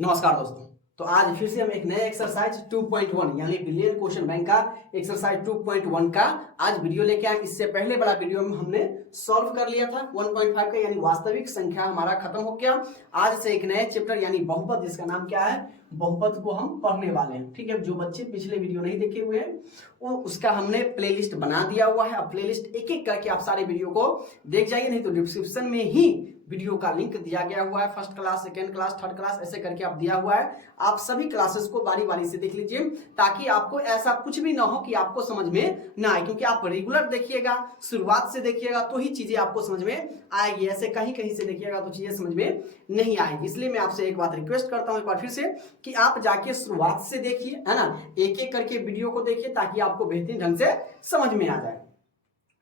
नमस्कार दोस्तों। तो आज फिर से हम एक नए एक्सरसाइज 2.1 यानी बिलियन क्वेश्चन बैंक का एक्सरसाइज 2.1 का आज वीडियो लेके आए। इससे पहले वाला वीडियो में हमने सॉल्व कर लिया था 1.5 का, यानी वास्तविक संख्या हमारा खत्म हो गया। आज से एक नए चैप्टर यानी बहुपद, जिसका नाम क्या है, बहुपद को हम पढ़ने वाले हैं। ठीक है, जो बच्चे पिछले वीडियो नहीं देखे हुए हैं वो उसका हमने प्लेलिस्ट बना दिया हुआ है। अब प्लेलिस्ट एक एक करके आप सारे वीडियो को देख जाइए, नहीं तो डिस्क्रिप्शन में ही वीडियो का लिंक दिया गया हुआ है। First class, second class, third class ऐसे करके आप दिया हुआ है। आप सभी क्लासेस को बारी बारी से देख लीजिए ताकि आपको ऐसा कुछ भी ना हो कि आपको समझ में ना आए, क्योंकि आप रेगुलर देखिएगा, शुरुआत से देखिएगा तो ही चीजें आपको समझ में आएगी। ऐसे कहीं कहीं से देखिएगा तो चीजें समझ में नहीं आएगी। इसलिए मैं आपसे एक बात रिक्वेस्ट करता हूं एक बार फिर से कि आप जाके शुरुआत से देखिए, है ना, एक एक करके वीडियो को देखिए ताकि आपको बेहतरीन ढंग से समझ में आ जाए।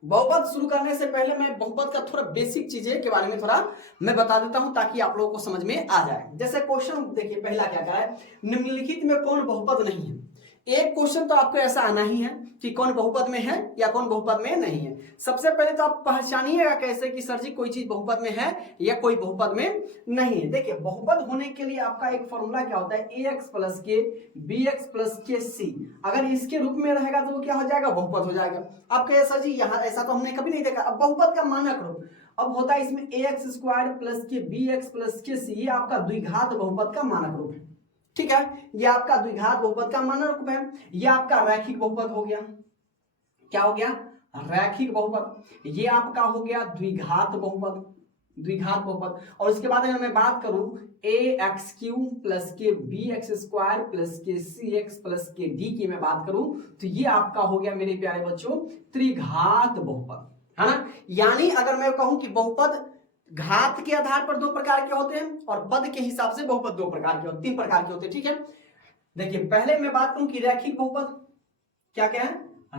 बहुपद शुरू करने से पहले मैं बहुपद का थोड़ा बेसिक चीजें के बारे में थोड़ा मैं बता देता हूं ताकि आप लोगों को समझ में आ जाए। जैसे क्वेश्चन देखिए, पहला क्या है, निम्नलिखित में कौन बहुपद नहीं है। एक क्वेश्चन तो आपको ऐसा आना ही है कि कौन बहुपद में है या कौन बहुपद में नहीं है। सबसे पहले तो आप पहचानिएगा कैसे कि सर जी कोई चीज बहुपद में है या कोई बहुपद में नहीं है। देखिए, बहुपद होने के लिए आपका एक फॉर्मूला क्या होता है, ax प्लस के bx प्लस के c। अगर इसके रूप में रहेगा तो वो क्या हो जाएगा, बहुपद हो जाएगा। आप कहे सर जी यहाँ ऐसा तो हमने कभी नहीं देखा। अब बहुपद का मानक रूप अब होता है इसमें ax स्क्वायर प्लस के bx प्लस के c, ये आपका द्विघात बहुपद का मानक रूप है। ठीक है, ये आपका द्विघात बहुपद का मानक रूप है। ये आपका रैखिक बहुपद हो गया। क्या हो गया, रैखिक बहुपद। ये आपका हो गया द्विघात बहुपद, द्विघात बहुपद। और इसके बाद अगर मैं बात करूं ax क्यूब प्लस के bx स्क्वायर प्लस के cx प्लस के d की मैं बात करूं तो ये आपका हो गया मेरे प्यारे बच्चों त्रिघात बहुपद, है ना। यानी अगर मैं कहूं कि बहुपद घात के आधार पर दो प्रकार के होते हैं और पद के हिसाब से बहुपद दो प्रकार के होते, तीन प्रकार के होते हैं। ठीक है, देखिए पहले मैं बात करूं कि रैखिक बहुपद क्या क्या है,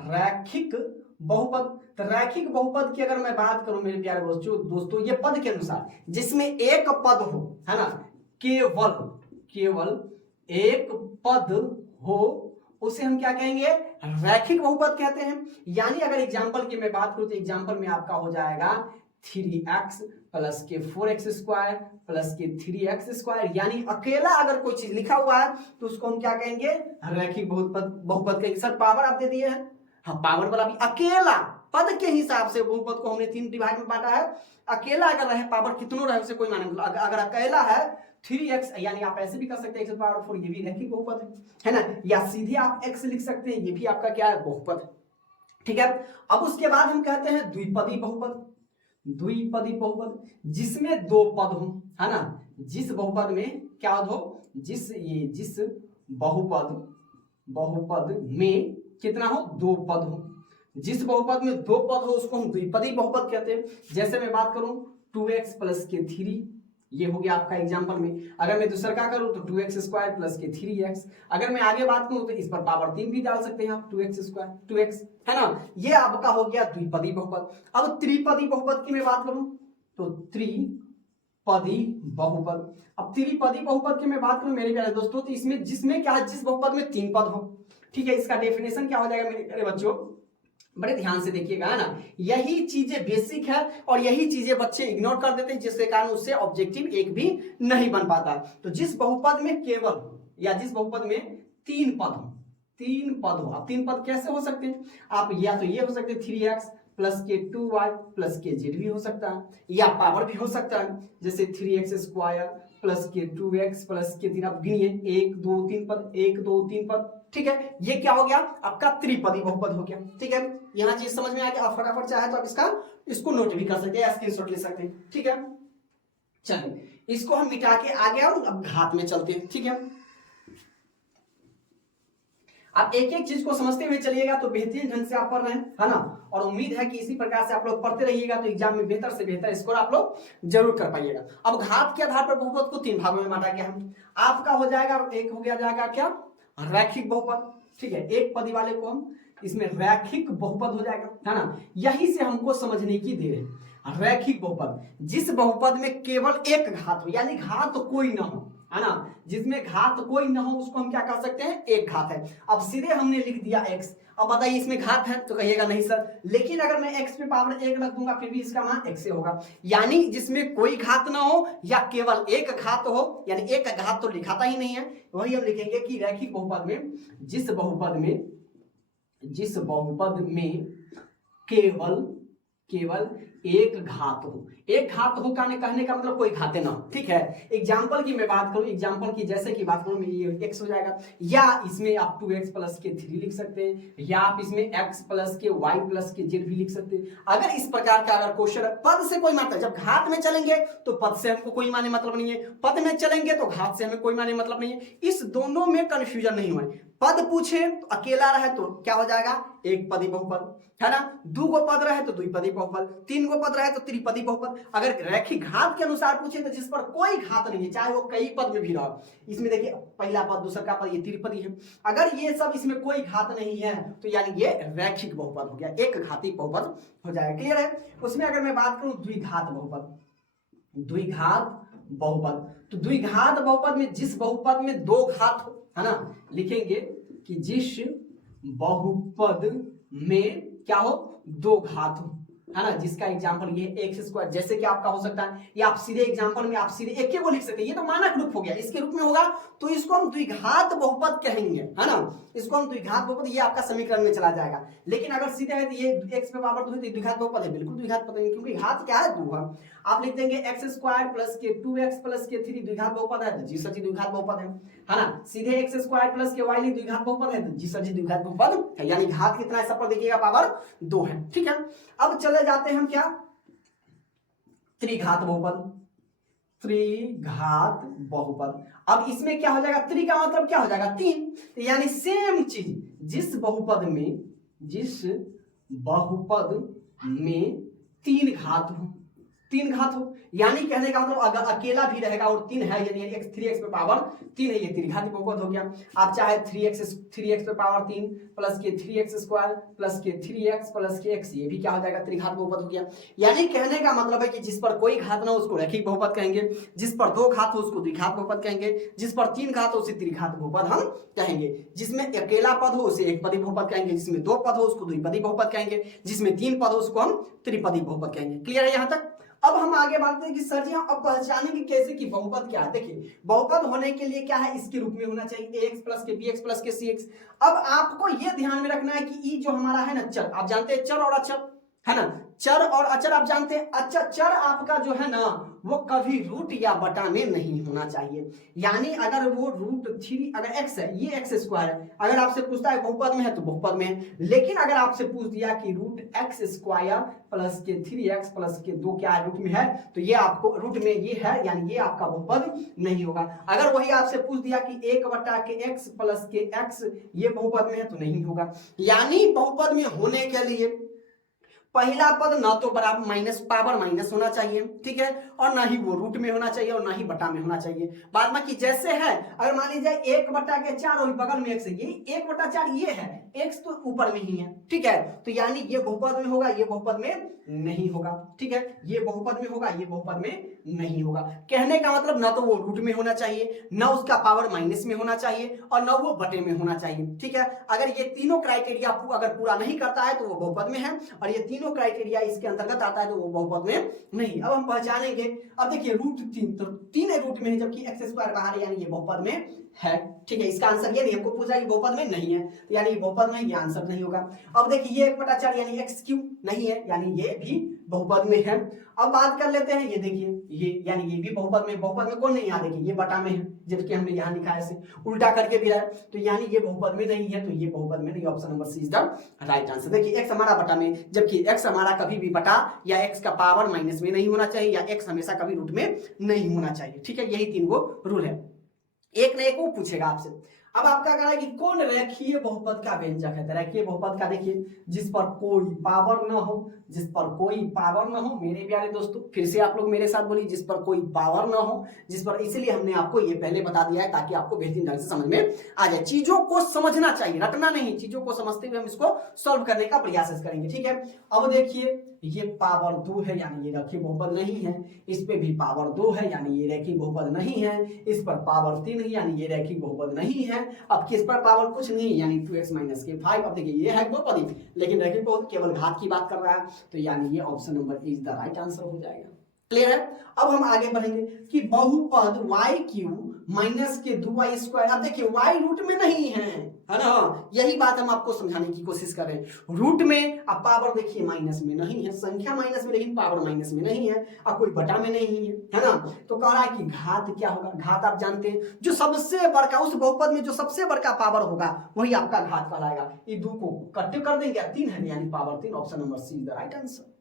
रैखिक बहुपद। तो रैखिक बहुपद की अगर मैं बात करूं मेरे प्यारे दोस्तों, ये पद के अनुसार जिसमें एक पद हो, है ना, केवल केवल एक पद हो उसे हम क्या कहेंगे, रैखिक बहुपद कहते हैं। यानी अगर एग्जांपल की मैं बात करूं तो एग्जांपल में आपका हो जाएगा 3x प्लस के 4x स्क्वायर प्लस के 3x स्क्वायर। यानी अकेला अगर कोई चीज लिखा हुआ है तो उसको हम क्या कहेंगे, रैखिक बहुपद कहेंगे। सर पावर आप दे दिए हैं, हाँ पावर वाला भी अकेला पद के हिसाब से बहुपद को हमने तीन डिवाइड में बांटा है। अकेला अगर रहे पावर कितनों रहे उसे कोई माने, अगर अकेला है 3x, यानी आप ऐसे भी कर सकते हैं x पावर 4, ये भी रैखिक बहुपद है ना, या सीधे आप x लिख सकते हैं, ये भी आपका क्या है, बहुपद। ठीक है, अब उसके बाद हम कहते हैं द्विपदी बहुपद। द्विपदी बहुपद जिसमें दो पद हो, है ना, जिस बहुपद में क्या हो, जिस बहुपद में कितना हो, दो पद हो। जिस बहुपद में दो पद हो उसको हम द्विपदी बहुपद कहते हैं। जैसे मैं बात करूं 2x प्लस के 3, ये हो गया आपका एग्जांपल में। अगर मैं दूसरा का करूं तो 2x स्क्वायर प्लस के 3x। अगर मैं आगे बात करूं तो इस पर पावर 3 भी डाल सकते हैं आप, 2x स्क्वायर 2x, है ना। ये आपका हो गया द्विपदी बहुपद। अब त्रिपदी बहुपद की मैं बात करूं तो त्रिपदी बहुपद। अब त्रिपदी बहुपद की मैं बात करूं मेरे प्यारे दोस्तों तो इसमें जिसमें क्या है, जिस बहुपद में तीन पद हो। ठीक है, इसका डेफिनेशन क्या हो जाएगा मेरे प्यारे बच्चों, बड़े ध्यान से देखिएगा, है ना। यही चीजें बेसिक है और यही चीजें बच्चे इग्नोर कर देते हैं, जिसके कारण उससे ऑब्जेक्टिव एक भी नहीं बन पाता। तो जिस बहुपद में केवल या जिस बहुपद में तीन पद हो, तीन पद हो। अब तीन पद कैसे हो सकते हैं आप, या तो ये हो सकते हैं 3x प्लस के 2y प्लस के z भी हो सकता है, या पावर भी हो सकता है जैसे 3x स्क्वायर प्लस के 2x प्लस के 3। आप गिनिए 1 2 3 पद, 1 2 3 पद। ठीक है, ये क्या हो गया आपका त्रिपदी बहुपद हो गया। ठीक है, यहां चीज समझ में आ गया। आप फटाफट चाहे तो आप इसको नोट भी कर सकते हैं, स्क्रीनशॉट ले सकते हैं। ठीक है, चलिए इसको हम मिटा के आ गया और अब घात में चलते हैं। ठीक है, आप एक एक चीज को समझते हुए चलिएगा तो बेहतरीन ढंग से आप पढ़ रहे हैं, है ना। और उम्मीद है कि इसी प्रकार से आप लोग पढ़ते रहिएगा तो एग्जाम में बेहतर से बेहतर स्कोर आप लोग जरूर कर पाइएगा। अब घात के आधार पर बहुपद को तीन भागों में बांटा गया है। आपका हो जाएगा, एक हो गया जाएगा क्या, रैखिक बहुपद। ठीक है, एक पदी वाले को हम इसमें रैखिक बहुपद हो जाएगा, है ना। यही से हमको समझने की देर है। रैखिक बहुपद जिस बहुपद में केवल एक घात हो, यानी घात कोई ना हो, है ना, जिसमें घात कोई ना हो उसको हम क्या कर सकते हैं, एक घात है। अब सीधे हमने लिख दिया x। अब बताइए इसमें घात है तो कहिएगा नहीं सर, लेकिन अगर मैं x पे पावर 1 रख दूंगा फिर भी इसका मान x से होगा। यानी जिसमें कोई घात ना हो या केवल एक घात हो, यानी एक घात तो लिखाता ही नहीं है, वही हम लिखेंगे कि रैखिक बहुपद में जिस बहुपद में केवल एक घात हो। एक घात हो कहने का मतलब कोई घाते ना हो, ठीक है। एग्जाम्पल की मैं बात करूं, एग्जाम्पल की जैसे कि बात करूं, ये x हो जाएगा, या इसमें आप 2x प्लस के 3 लिख सकते हैं, या आप इसमें x प्लस के y प्लस के z भी लिख सकते हैं। अगर इस प्रकार का अगर क्वेश्चन पद से कोई मतलब, जब घात में चलेंगे तो पद से हमको कोई माने मतलब नहीं है, पद में चलेंगे तो घात से हमें कोई माने मतलब नहीं है। इस दोनों में कंफ्यूजन नहीं हुआ। पद पूछे तो अकेला रहे तो क्या हो जाएगा, एक पदी बहुपद, है ना। दो गो पद रहे तो द्विपदी बहुपद, तीन गो पद रहे तो त्रिपदी बहुपद। अगर रैखिक घात के अनुसार पूछे तो जिस पर कोई घात नहीं है, चाहे वो कई पद में भी रहो, इसमें देखिए पहला पद दूसरा का पद ये त्रिपदी है, अगर ये सब इसमें कोई घात नहीं है तो यानी ये रैखिक बहुपद हो गया, एक घाती बहुपद हो जाएगा। क्लियर है। उसमें अगर मैं बात करूं द्विघात बहुपद, तो द्विघात बहुपद में जिस बहुपद में दो घात हो, है ना, लिखेंगे कि जिस बहुपद में क्या हो, दो घात हो, है ना, जिसका एग्जांपल ये एक्स स्क्वायर, जैसे कि आपका हो सकता है, या आप सीधे एग्जांपल में आप सीधे एक को लिख सकते हैं, ये तो मानक रूप हो गया, इसके रूप में होगा तो इसको हम द्विघात बहुपद कहेंगे, है ना, इसको हम द्विघात बहुपद, ये आपका समीकरण में चला जाएगा। लेकिन अगर सीधे है तो ये x पे पावर 2 है तो द्विघात बहुपद है, बिल्कुल द्विघात बहुपद है, क्योंकि घात क्या है, 2 है। आप लिख देंगे x स्क्वायर प्लस के 2x प्लस के 3 द्विघात बहुपद है तो जी सर जी द्विघात बहुपद है ना। सीधे x स्क्वायर प्लस के y द्विघात बहुपद है तो जी सर जी द्विघात बहुपद है, यानी घात कितना है, सब पर देखिएगा पावर 2 है, ठीक है। अब चले जाते हैं हम क्या, त्रिघात बहुपद। अब इसमें क्या हो जाएगा, त्रि का मतलब क्या हो जाएगा, 3, यानी सेम चीज, जिस बहुपद में तीन घात हो, यानी कहने का मतलब अगर अकेला भी रहेगा और 3 है, यानी 3x पे पावर 3 है, ये त्रिघात बहुपद हो गया। आप चाहे 3x पे पावर 3 प्लस के 3x स्क्वायर प्लस के 3x प्लस के x, ये भी क्या हो जाएगा, त्रिघात बहुपद हो गया। यानी कहने का मतलब है कि जिस पर कोई घात ना हो उसको रैखिक बहुपद कहेंगे, जिस पर 2 घात हो उसको द्विघात बहुपद कहेंगे, जिस पर 3 घात हो उसे त्रिघात बहुपद हम कहेंगे, जिसमें अकेला पद हो उसे एक पदी बहुपद कहेंगे, जिसमें 2 पद हो उसको द्विपदी बहुपद कहेंगे, जिसमें 3 पद हो उसको हम त्रिपदी बहुपद कहेंगे। क्लियर है यहाँ तक। अब हम आगे बढ़ते हैं कि सर जी अब पहचानेंगे कैसे कि बहुपद क्या है। देखिए बहुपद होने के लिए क्या है, इसके रूप में होना चाहिए ax प्लस के bx प्लस के cx। अब आपको यह ध्यान में रखना है कि ई जो हमारा है ना चर, आप जानते हैं चर और अचर, है ना, चर और अचर आप जानते हैं। अच्छा, चर आपका जो है ना वो कभी रूट या बटा में नहीं होना चाहिए, यानी अगर वो √3 अगर x है, ये x स्क्वायर है, अगर आपसे पूछता है बहुपद में है तो बहुपद में है, लेकिन अगर आपसे पूछ दिया कि √x स्क्वायर प्लस के 3x प्लस के 2 क्या रूट में है, तो ये आपको रूट में ये है, यानी ये आपका बहुपद नहीं होगा। अगर वही आपसे पूछ दिया कि 1 बटा के x प्लस के x ये बहुपद में है तो नहीं होगा। यानी बहुपद में होने के लिए पहला पद ना तो बराबर माइनस पावर माइनस होना चाहिए, ठीक है, और ना ही वो रूट में होना चाहिए और ना ही बटा में होना चाहिए। बाद में कि जैसे है, अगर मान लीजिए 1 बटा के 4 और बगल में x है, ये 1 बटा 4 ये है, x तो ऊपर में ही है, ठीक है, तो यानी ये बहुपद में होगा, ये बहुपद में नहीं होगा, ठीक है, ये बहुपद में होगा, ये बहुपद में नहीं होगा। कहने का मतलब ना तो वो रूट में होना चाहिए, ना उसका पावर माइनस में होना चाहिए, और ना वो बटे में होना चाहिए, ठीक है। अगर ये तीनों क्राइटेरिया अगर पूरा नहीं करता है तो वो बहुपद में है, और ये तीनों क्राइटेरिया इसके अंतर्गत आता है तो वो बहुपद में नहीं। अब हम पहचानेंगे, अब देखिए √3 तो 3 रूट में है, जबकि x स्क्वायर बाहर है, यानी ये बहुपद में है, ठीक है। इसका आंसर ये नहीं, हमको पूछा कि बहुपद में नहीं है, यानी बहुपद में ये आंसर नहीं होगा। अब देखिए ये 1 बटा 4 यानी x³ नहीं है, यानी ये भी बहुपद में है। अब बात कर लेते हैं, ये देखिए ये यानी ये भी बहुपद में कौन नहीं आ, देखिए ये बटा में है, जबकि हमने यहाँ लिखा है इसे उल्टा करके भी है, तो यानी ये बहुपद में नहीं है, तो ये बहुपद में नहीं। Option number C is the right answer. देखिए x हमारा बटा में, जबकि x हमारा कभी भी बटा या x का पावर माइनस में नहीं होना चाहिए, या x हमेशा कभी रूट में नहीं होना चाहिए, ठीक है। यही 3 गो रूल है, एक ना एक वो पूछेगा आपसे। अब आपका कह रहा है कि कौन रेखीय बहुपद का व्यंजक है, तो रेखीय बहुपद का देखिए जिस पर कोई पावर ना हो, जिस पर कोई पावर ना हो। मेरे प्यारे दोस्तों फिर से आप लोग मेरे साथ बोलिए, जिस पर कोई पावर ना हो, जिस पर, इसलिए हमने आपको ये पहले बता दिया है ताकि आपको बेहतरीन ढंग से समझ में आ जाए। चीजों को समझना चाहिए, रटना नहीं, चीजों को समझते हुए हम इसको सॉल्व करने का प्रयास करेंगे। ठीक है, अब देखिए ये पावर 2 है यानी ये रेखीय बहुपद नहीं है, इस पे भी पावर 2 है यानी ये रेखीय बहुपद नहीं है, इस पर पावर 3 है यानी ये रेखीय बहुपद नहीं है। अब किस पर पावर कुछ नहीं यानी 2x माइनस के 5। अब देखिए ये है बहुपद ही, लेकिन रेखीय बहुपद केवल घात की बात कर रहा है, तो यानी ये option number is the right answer हो जाएगा। क्लियर है। अब हम आगे बढ़ेंगे कि बहुपद वाई क्यू माइनस के 2y²। अब देखिए y रूट में नहीं है ना, यही बात हम आपको समझाने की कोशिश कर रहे हैं। रूट में अब पावर देखिए माइनस में नहीं है, संख्या माइनस में लेकिन पावर माइनस में नहीं है, अब कोई बटा में नहीं है ना। तो कह रहा है कि घात क्या होगा, घात आप जानते हैं जो सबसे बड़का, उस बहुपद में जो सबसे बड़का पावर होगा वही आपका घात कहलाएगा। ये 2 को कट कर देंगे, 3 है यानी power 3। Option number see the right answer.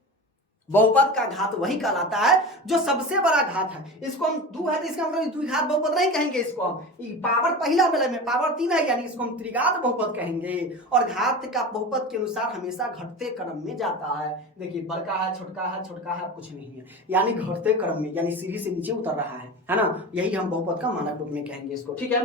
बहुपद का घात वही कहलाता है जो सबसे बड़ा घात है। इसको हम 2 है तो इसका मतलब द्विघात बहुपद नहीं कहेंगे, इसको हम पावर पहला वाले में पावर 3 है यानी इसको हम त्रिघात बहुपद कहेंगे। और घात का बहुपद के अनुसार हमेशा घटते क्रम में जाता है। देखिए बड़का है, छोटका है, कुछ नहीं है, यानी घटते क्रम में, यानी सीढ़ी से नीचे उतर रहा है ना। यही हम बहुपद का मानक रूप में कहेंगे इसको। ठीक है,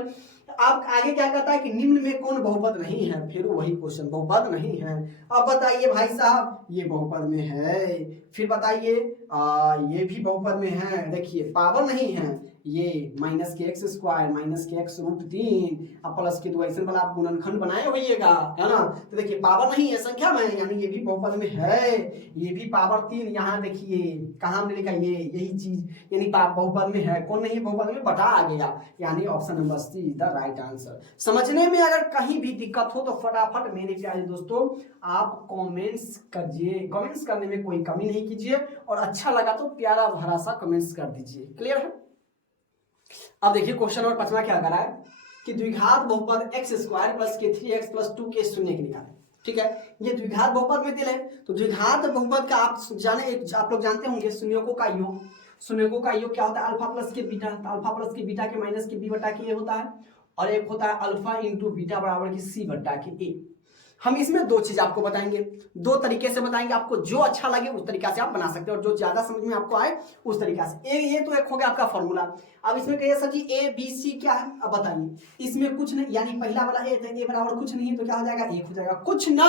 अब आगे क्या कहता है कि निम्न में कौन बहुपद नहीं है, फिर वही क्वेश्चन, बहुपद नहीं है। अब बताइए भाई साहब, ये बहुपद में है, फिर बताइए ये भी बहुपद में है। देखिए पावर नहीं है, ये माइनस के x स्क्वायर माइनस के x रूट 3 अब प्लस के 2 ऐसे वाला आप गुणनखंड बनाए होइएगा, है ना। तो देखिए पावर नहीं है, संख्या में है, यानी ये भी बहुपद में है। ये भी पावर 3, यहाँ देखिए कहाँ हमने लिखा, ये यही चीज यानी बहुपद में है। कौन नहीं है बहुपद में, बटा आ गया, यानी option number C is the right answer. समझने में अगर कहीं भी दिक्कत हो तो फटाफट मेरे प्यारे दोस्तों आप कमेंट्स करिए, कमेंट्स करने में कोई कमी नहीं कीजिए, और अच्छा लगा तो प्यारा भरा सा कमेंट्स कर दीजिए। क्लियर है। अब देखिए क्वेश्चन नंबर 5 क्या कर रहा है कि द्विघात बहुपद x² प्लस के 3x प्लस 2 के शून्य के निकालें। ठीक है, ये द्विघात बहुपद में दिल है, तो द्विघात बहुपद का आप लोग जानते होंगे शून्यकों का योग। शून्यकों का योग क्या होता है, अल्फा प्लस के बीटा, तो अल्फा प्लस के बीटा के माइनस के बी बटा के ए होता है, और एक होता है अल्फा इंटू बीटा बराबर की सी बटा के ए। हम इसमें 2 चीज आपको बताएंगे, 2 तरीके से बताएंगे, आपको जो अच्छा लगे उस तरीका से आप बना सकते हैं, और जो ज्यादा समझ में आपको आए उस तरीका से। ये तो एक हो गया आपका फॉर्मूला। अब इसमें कहिए sir ji A B C क्या है, अब बताइए। इसमें कुछ नहीं, यानी पहला वाला ए बराबर कुछ नहीं है तो क्या हो जाएगा, 1 हो जाएगा। कुछ ना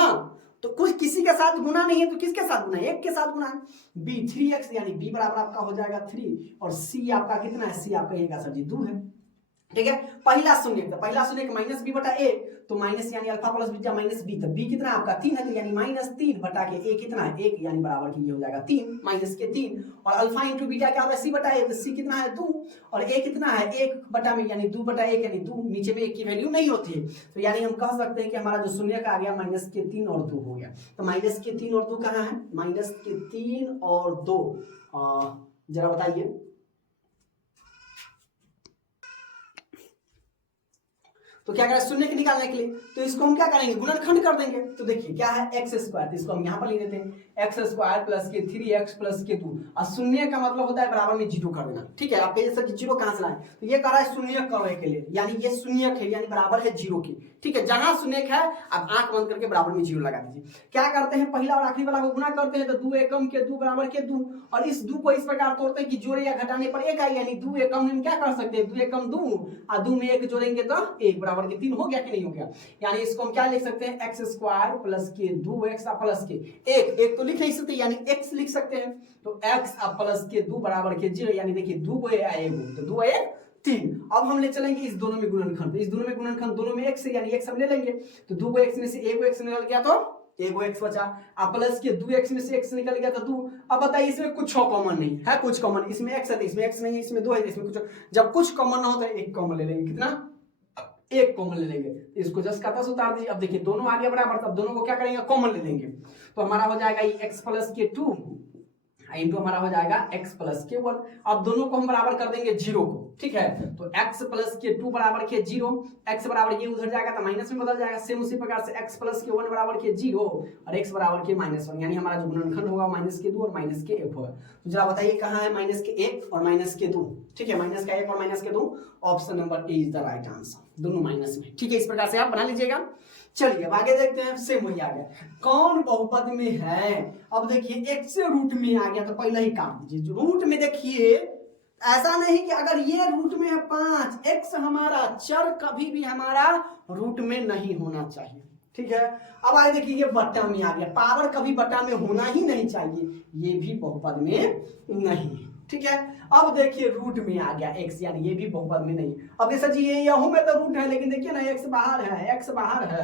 तो कुछ किसी के साथ गुना नहीं है तो किसके साथ गुना है, 1 के साथ गुना है। बी 3x यानी बी बराबर आपका हो जाएगा 3, और सी आपका कितना है, सी आपका कहिएगा सर जी 2 है। ठीक है, पहला शून्य माइनस बी बटा ए, तो माइनस यानी alpha plus beta minus B, तो बी कितना आपका 3 है, तो यानी माइनस 3 बटा के ए कितना है 1, यानी बराबर की ये हो जाएगा 3 माइनस के 3, और अल्फा इंटू बीटा क्या होता है सी बटा ए, तो सी कितना है 2, और ए कितना है 1 बटा में, यानी 2 बटा 1 यानी 2, नीचे में 1 की वैल्यू नहीं होती, तो यानी हम कह सकते हैं कि हमारा जो शून्य का आ गया माइनस के 3 और 2 हो गया। तो माइनस के 3 और 2 कहाँ है, माइनस के 3 और 2 जरा बताइए। तो क्या करें शून्य के निकालने के लिए, तो इसको हम क्या करेंगे, गुणनखंड कर देंगे। तो देखिए क्या है x², तो इसको हम यहाँ पर लिख देते हैं x² प्लस के 3x प्लस के 2, और शून्य का मतलब होता है बराबर में 0 कर देना। ठीक है, आप कहिए सर 0 कहाँ से लाएं, तो ये कह रहा है शून्य करने के लिए, यानी ये शून्य है यानी बराबर है 0 की। ठीक है, जहां शून्य है आप आंख बंद करके बराबर में 0 लगा दीजिए। क्या करते हैं, पहला और आखिरी वाला को गुना करते हैं, तो 2 एकम के 2 बराबर के 2, और इस 2 को इस प्रकार तोड़ते हैं कि जोड़े या घटाने पर 1 आए, यानी 2 एकम में क्या कर सकते हैं, 2 एकम 2, और 2 में 1 जोड़ेंगे तो 1 बराबर के 3 हो गया कि नहीं हो गया। यानी इसको हम क्या लिख सकते हैं, x² प्लस के 2x प्लस के 1 तो लिख नहीं सकते, यानी x लिख सकते हैं, तो x प्लस के 2 बराबर के 0, यानी देखिए 2 को 1 तो 2 1 3। अब हम ले चलेंगे इस दोनों में गुणनखंड, इस दोनों में गुणनखंड दोनों में x है, यानी x हम ले लेंगे, तो 2 को x में से 1 को x निकल गया तो 1 को x बचा, अब प्लस के 2x में से x निकल गया तो 2। अब बताइए इसमें कुछ कॉमन नहीं है, कुछ कॉमन, इसमें x है तो इसमें x नहीं है, इसमें 2 है इसमें कुछ, जब कुछ कॉमन ना हो तो 1 कॉमन ले लेंगे, कितना 1 कॉमन ले लेंगे, इसको जस्ट का तस उतार दीजिए। अब देखिए दोनों आगे बराबर, तब दोनों को क्या करेंगे, कॉमन ले लेंगे, तो हमारा हो जाएगा ये x प्लस के 2 इंटू हमारा हो जाएगा x प्लस के 1। अब दोनों को हम बराबर कर देंगे 0 को। ठीक है, तो x प्लस के 2 बराबर के 0, x बराबर ये उधर जाएगा तो माइनस में बदल जाएगा, सेम उसी प्रकार से x प्लस के 1 बराबर के 0 और x बराबर के -1, यानी हमारा जो गुणनखंड होगा माइनस के 2 और माइनस के 1 होगा। तो जरा बताइए कहाँ है माइनस के 1 और माइनस के 2। ठीक है, माइनस का 1 और माइनस के 2, option number A is the right answer. दोनों माइनस में, ठीक है। इस प्रकार से आप बना लीजिएगा। चलिए अब आगे देखते हैं। सेम वही आ गया, कौन बहुपद में है। अब देखिए x से रूट में आ गया तो पहले ही काट दीजिए। रूट में देखिए ऐसा नहीं कि अगर ये रूट में है 5, x हमारा चर कभी भी हमारा रूट में नहीं होना चाहिए, ठीक है। अब आगे देखिए ये बट्टा में आ गया, पावर कभी बट्टा में होना ही नहीं चाहिए, ये भी बहुपद में नहीं है, ठीक है। अब देखिए रूट में आ गया x, यानी ये भी बहुपद में नहीं। अब जैसा जी ये यहू में तो रूट है, लेकिन देखिए ना x बाहर है, x बाहर है,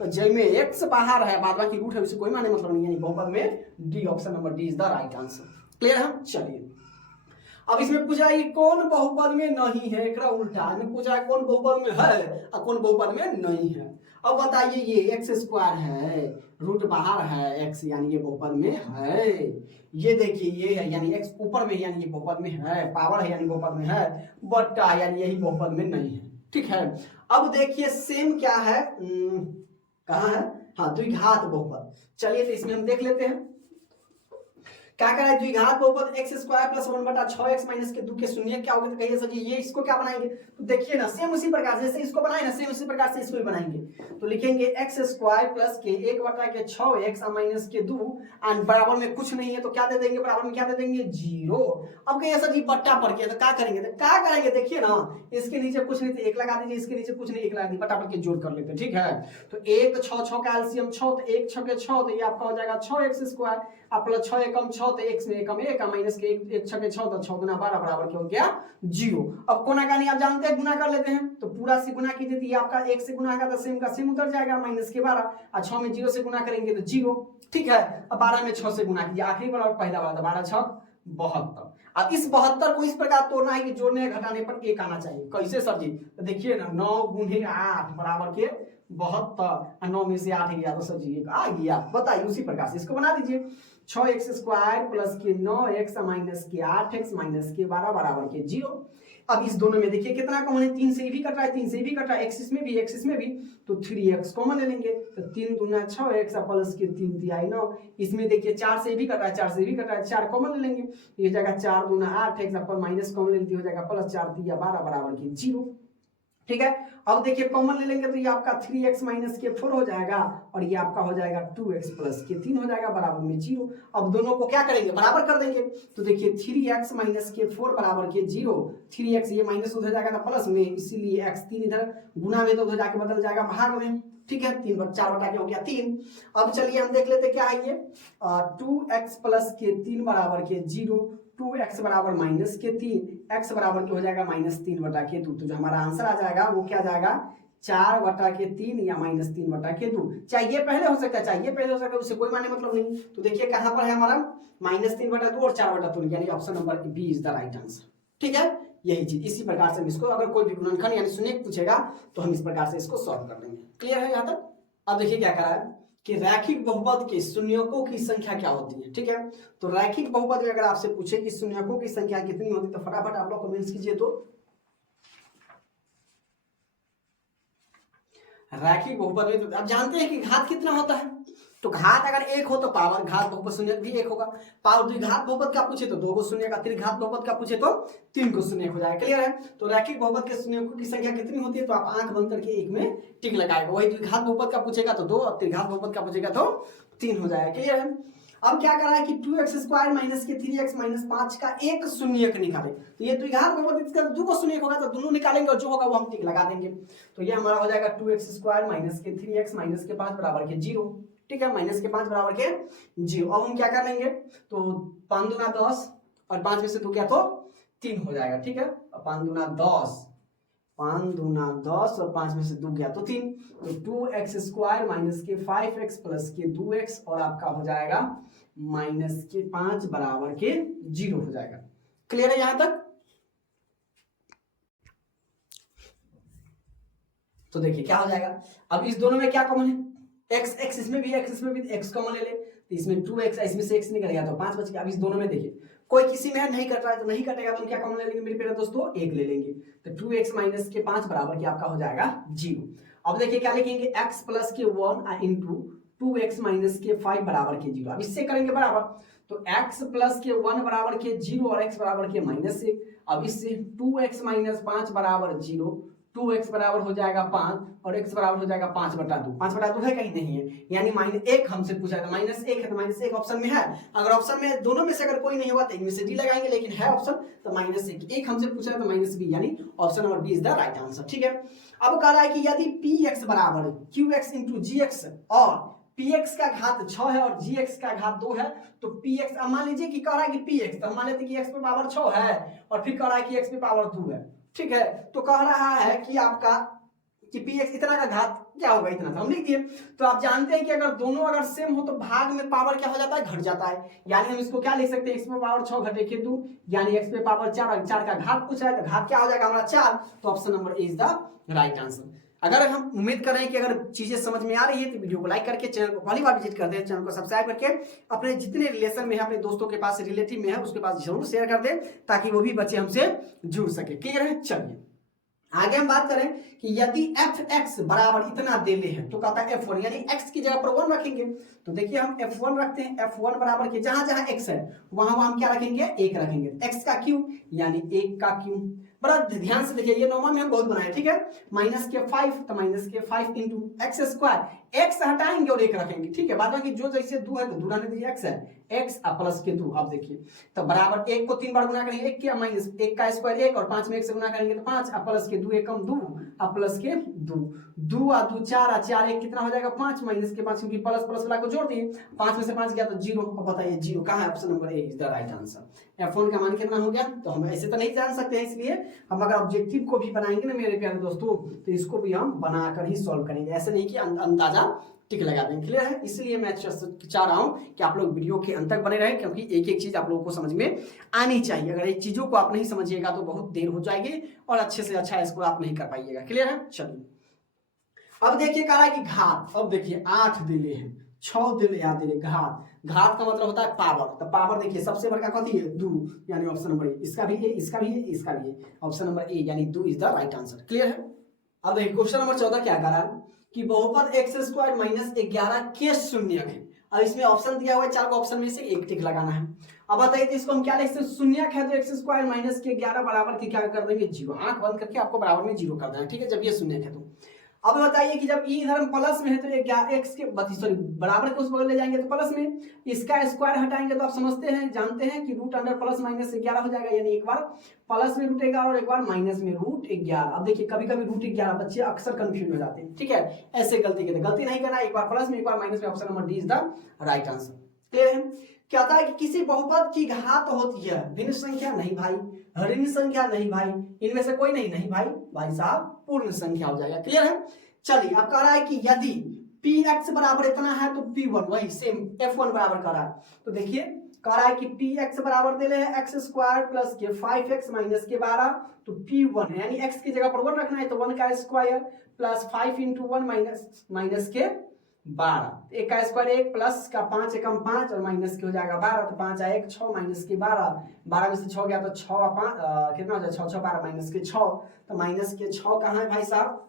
तो जय में x बाहर है बाद बाकी रूट है, उसे कोई माने मतलब नहीं, यानी बहुपद में D, option number D is the right answer. Clear है। चलिए अब इसमें पूछा है कौन बहुपद में नहीं है, एक उल्टा में पूछा है कौन बहुपद में है और कौन बहुपद में नहीं है। अब बताइए ये एक्स स्क्वायर है, रूट बाहर है एक्स, यानी ये बहुपद में है। ये देखिए ये है यानी एक्स ऊपर में, यानी ये बहुपद में है। पावर है यानी बहुपद में है। बट्टा यानी यही बहुपद में नहीं है, ठीक है। अब देखिए सेम क्या है, कहाँ है, हाँ द्विघात बहुपद। चलिए तो इसमें हम देख लेते हैं क्या करा है। द्विघात बहुपद x square plus 1/6x minus के 2 के शून्य क्या होगा, तो कहिए सर जी ये इसको क्या बनाएंगे, तो देखिए ना सेम उसी प्रकार से जैसे इसको बनाए ना, सेम उसी प्रकार से इसको भी बनाएंगे। तो लिखेंगे x स्क्वायर प्लस के 1/6x माइनस के 2 एंड बराबर में कुछ नहीं है तो क्या दे देंगे, बराबर में क्या दे देंगे 0। अब कहिए सर जी बट्टा पड़ गया तो क्या करेंगे, तो क्या करेंगे देखिए ना, इसके नीचे कुछ नहीं तो 1 लगा दीजिए, इसके नीचे कुछ नहीं 1 लगा दीजिए, बट्टा पड़ के जोड़ कर लेते हैं, ठीक है। तो 1 6 6 का एलसीएम 6, तो 1 6 के 6, तो ये आपका हो जाएगा 6x स्क्वायर और प्लस 6 एकम 6, तो x में एकम 1 माइनस के 1 6 के 6, तो 6 गुना 12 बराबर क्या हो गया 0। अब कोना का नहीं आप जानते हैं, गुना कर लेते हैं, तो पूरा से गुना कीजिए तो ये आपका 1 से गुना का सेम का सेम उतर जाएगा माइनस के 12 और 6 में 0 से गुना करेंगे तो 0, ठीक है। अब 12 में 6 से गुना कीजिए, आखिरी बार और पहला बार 12 6 72। अब इस 72 को इस प्रकार तोड़ना है कि जोड़ने घटाने पर 1 आना चाहिए। कैसे सर जी, तो देखिए ना 9 गुणे 8 बराबर के 72, 9 में से 8 गया तो सर जी 1 आ गया। बताइए उसी प्रकार से इसको बना दीजिए। 6x स्क्वायर प्लस के 9x माइनस के 8x माइनस के 12 बराबर के 0। अब इस दोनों में देखिए कितना कॉमन है, 3 से भी कट रहा है, 3 से भी कट रहा है, x इसमें भी x इसमें भी, तो 3x कॉमन ले लेंगे, तो 3 दूना 6x प्लस के 3 तिहाई 9। इसमें देखिए 4 से भी कट रहा है, 4 से भी कट रहा है, 4 कॉमन ले लेंगे, ये हो जाएगा 4 दूना 8x पर माइनस कॉमन ले लीजिए, हो जाएगा प्लस 4 तिया 12 बराबर के 0, ठीक है। अब देखिए कॉमन ले लेंगे तो ये आपका 3x माइनस के 4 हो जाएगा और ये आपका हो जाएगा 2x प्लस के 3 हो जाएगा बराबर में 0। अब दोनों को क्या करेंगे, बराबर कर देंगे, तो देखिए 3x माइनस के 4 बराबर के 0, 3x ये माइनस उधर जाएगा ना प्लस में, इसीलिए x 3 इधर गुना में तो उधर जाके बदल जाएगा भाग में, ठीक है। 3 पर 4 बटा के हो गया 3। अब चलिए हम देख लेते क्या है ये 2x प्लस के 3 बराबर के 0, 2x बराबर माइनस के 3, x बराबर के हो जाएगा माइनस 3 बटा के 2। तो जो हमारा आंसर आ जाएगा वो क्या जाएगा 4 बटा के 3 या माइनस 3 बटा के 2। चाहिए पहले हो सकता है, चाहिए पहले हो सकता है, उससे कोई माने मतलब नहीं। तो देखिए कहां पर है हमारा माइनस 3 बटा 2 और 4 बटा 2, यानी option number B is the right answer, ठीक है। यही चीज इसी प्रकार से हम इसको अगर कोई भी गुणनखंड यानी शून्य पूछेगा तो हम इस प्रकार से इसको सॉल्व कर लेंगे। क्लियर है यहाँ तक। अब देखिए क्या करा है कि रैखिक बहुपद के शून्यकों की संख्या क्या होती है, ठीक है। तो रैखिक बहुपद में अगर आपसे पूछे कि शून्यकों की संख्या कितनी होती है तो फटाफट आप लोग कमेंट्स कीजिए। तो रैखिक बहुपद में तो आप जानते हैं कि घात कितना होता है, तो घात अगर 1 हो तो पावर घात बहुपद शून्य भी 1 होगा। पावर द्विघात बहुपद का पूछे तो 2 को शून्य का, त्रिघात बहुपद का पूछे तो 3 को शून्य हो जाएगा। क्लियर है। तो रैखिक बहुपद के शून्यकों की संख्या कितनी होती है, तो आप आंख बंद करके एक में टिक लगाएगा। वही द्विघात बहुपद का पूछेगा तो 2 और त्रिघात बहुपद का पूछेगा तो 3 हो जाएगा। क्लियर है। अब क्या करा है कि 2x स्क्वायर माइनस के 3x माइनस 5 का एक शून्यक निकाले, तो ये द्विघात बहुपद इसका 2 को शून्यक होगा तो दोनों निकालेंगे और जो होगा वो हम टिक लगा देंगे। तो ये हमारा हो जाएगा 2x स्क्वायर माइनस के 3x माइनस के 5 बराबर के 0, ठीक है। माइनस के 5 बराबर के 0। अब हम क्या कर लेंगे, तो 5 दूना 10 और 5 में से 2 क्या तो 3 हो जाएगा, ठीक है। 5 दूना 10, 5 दूना 10 और 5 में से 2 गया तो 3, तो 2x स्क्वायर माइनस के 5x प्लस के 2x और आपका हो जाएगा माइनस के 5 बराबर के 0 हो जाएगा। क्लियर है यहां तक। तो देखिए क्या हो जाएगा, अब इस दोनों में क्या कॉमन है, x इसमें भी x कॉमन ले ले, तो इसमें 2x इसमें से x निकल गया तो 5 बच गया। अब इस दोनों में देखिए कोई किसी में नहीं कट रहा है तो नहीं कटेगा तो हम क्या कॉमन ले लेंगे मेरे प्यारे दोस्तों, 1 ले लेंगे, तो 2x माइनस के 5 बराबर के आपका हो जाएगा 0। अब देखिए क्या लिखेंगे, x प्लस के 1 इंटू 2x माइनस के 5 बराबर के 0। अब इससे करेंगे बराबर, तो x प्लस के 1 बराबर के 0 और x बराबर के -1। अब इससे 2x माइनस 5 बराबर 0, 2x बराबर हो जाएगा 5 और x बराबर हो जाएगा 5/2। 5/2 है कहीं नहीं है, यानी -1 हमसे पूछा था, -1 है तो -1 ऑप्शन में है। अगर ऑप्शन में दोनों में से अगर कोई नहीं हुआ तो इनमें से डी लगाएंगे, लेकिन है ऑप्शन तो -1। एक हमसे पूछा है तो -b, यानी option number B is the right answer. ठीक है, अब कह रहा है कि यदि px बराबर qx इंटू gx और px का घात 6 है और gx का घात 2 है, तो px, अब मान लीजिए कि कह रहा है कि px, तो मान लेते कि x पे पावर 6 है और फिर कह रहा है कि x पे पावर 2 है। ठीक है, तो कह रहा है कि आपका कि px इतना का घात क्या होगा, इतना तो हम लिख दिए। तो आप जानते हैं कि अगर दोनों अगर सेम हो तो भाग में पावर क्या हो जाता है, घट जाता है। यानी हम इसको क्या लिख सकते हैं, x पे पावर 6 घटे के 2, यानी x पे पावर 4, 4 का घात पूछा है तो घात क्या हो जाएगा हमारा 4, तो option number A is the right answer. अगर हम उम्मीद कर रहे हैं कि अगर चीजें समझ में आ रही है तो वीडियो को लाइक करके, चैनल को पहली बार विजिट करते हैं चैनल को सब्सक्राइब करके अपने जितने रिलेशन में है, अपने दोस्तों के पास, रिलेटिव में है, उसके पास जरूर शेयर कर दें ताकि वो भी बच्चे हमसे जुड़ सके। क्लियर है, चलिए आगे हम बात करें कि यदि fx बराबर इतना देले है तो कहता है f1, यानी x की जगह पर 1 रखेंगे। तो देखिए हम f1 रखते हैं, f1 बराबर के जहां जहां x है वहां हम क्या रखेंगे, 1 रखेंगे। x का q यानी 1 का q, बड़ा ध्यान से देखिए, ये नॉर्मल में हम बहुत बनाए। ठीक है, -5 तो -5 इंटू एक्स स्क्वायर, x हटाएंगे और 1 रखेंगे। ठीक है, बाद में जो जैसे 2 है तो 2 रहने दीजिए, x है, x प्लस के 2। अब देखिए तो बराबर 1 को 3 बार गुना करेंगे, 1 किया माइनस 1 का स्क्वायर 1 और 5 में 1 से गुना करेंगे तो 5, प्लस के 2 एकम 2, प्लस के 2, 2 और 2 4 और 4 1 कितना हो जाएगा 5, माइनस के 5 क्योंकि प्लस प्लस वाला को जोड़ दिए, 5 में से 5 गया तो 0। अब बताइए 0 कहाँ है, option number A is the right answer. f1 का मान कितना हो गया, तो हम ऐसे तो नहीं जान सकते हैं, इसलिए हम अगर ऑब्जेक्टिव को भी बनाएंगे ना मेरे प्यारे दोस्तों, तो इसको भी हम बनाकर ही सॉल्व करेंगे, ऐसे नहीं कि अंदाजा टिक लगा देंगे। क्लियर है, इसलिए मैं चाह रहा हूं कि आप लोग वीडियो के अंत तक बने रहें, क्योंकि एक एक चीज आप लोगों को समझ में आनी चाहिए। अगर एक चीजों को आप नहीं समझिएगा तो बहुत देर हो जाएगी और अच्छे से अच्छा इसको आप नहीं कर पाइएगा। क्लियर है, चलिए अब देखिए कह रहा है कि घात, अब देखिए 8 दिले हैं, 6 दिले या दिले, घात, घात का मतलब होता है पावर। तो पावर देखिए सबसे बड़का कथी है 2, यानी ऑप्शन नंबर ए, इसका भी है, इसका भी है, इसका भी है, ऑप्शन नंबर ए यानी 2 is the right answer. Clear है, अब देखिए क्वेश्चन नंबर 14 क्या कह रहा है कि बहुपद x² - 11 के शून्यक है। अब इसमें ऑप्शन दिया हुआ है 4 ऑप्शन में से एक टिक लगाना है। अब बताइए तो इसको हम क्या लिख सकते हैं, शून्यक है तो x² - के 11 बराबर के क्या कर देंगे 0, आंख बंद करके आपको बराबर में 0 कर देना है। ठीक है, जब ये शून्यक है तो अब बताइए कि जब ई इधर प्लस में है तो x के बराबर के उस बगल ले जाएंगे तो प्लस में, इसका स्क्वायर हटाएंगे तो आप समझते हैं, जानते हैं कि रूट अंडर प्लस माइनस 11 हो जाएगा, यानी एक बार प्लस में रूट 11 और एक बार माइनस में रूट 11। अब देखिए कभी कभी रूट 11 बच्चे अक्सर कंफ्यूज हो जाते हैं। ठीक है, ऐसे गलती करते, गलती नहीं करना, एक बार प्लस में एक बार माइनस में, option number D is the right answer. Clear है, क्या होता है कि किसी बहुपद की घात होती है, भिन्न संख्या नहीं भाई, ऋण संख्या नहीं भाई, इनमें से कोई नहीं, नहीं भाई साहब पूर्ण संख्या हो जाएगा। क्लियर है, चलिए अब कह रहा है कि यदि px बराबर इतना है तो p1 वही सेम f1 बराबर कर रहा है। तो देखिए कह रहा है कि px बराबर दे रहे हैं x² प्लस के 5x माइनस के 12, तो p1 यानी x की जगह पर 1 रखना है तो 1 का स्क्वायर प्लस 5 इंटू 1 माइनस के 12, 1 का स्क्वायर 1 प्लस का 5 एकम 5 और माइनस के हो जाएगा 12, तो 5 आए 1 6 माइनस के 12, 12 में से 6 गया तो 6 5 कितना हो जाए 6 6 12 माइनस के 6, तो माइनस के 6 कहाँ है भाई साहब,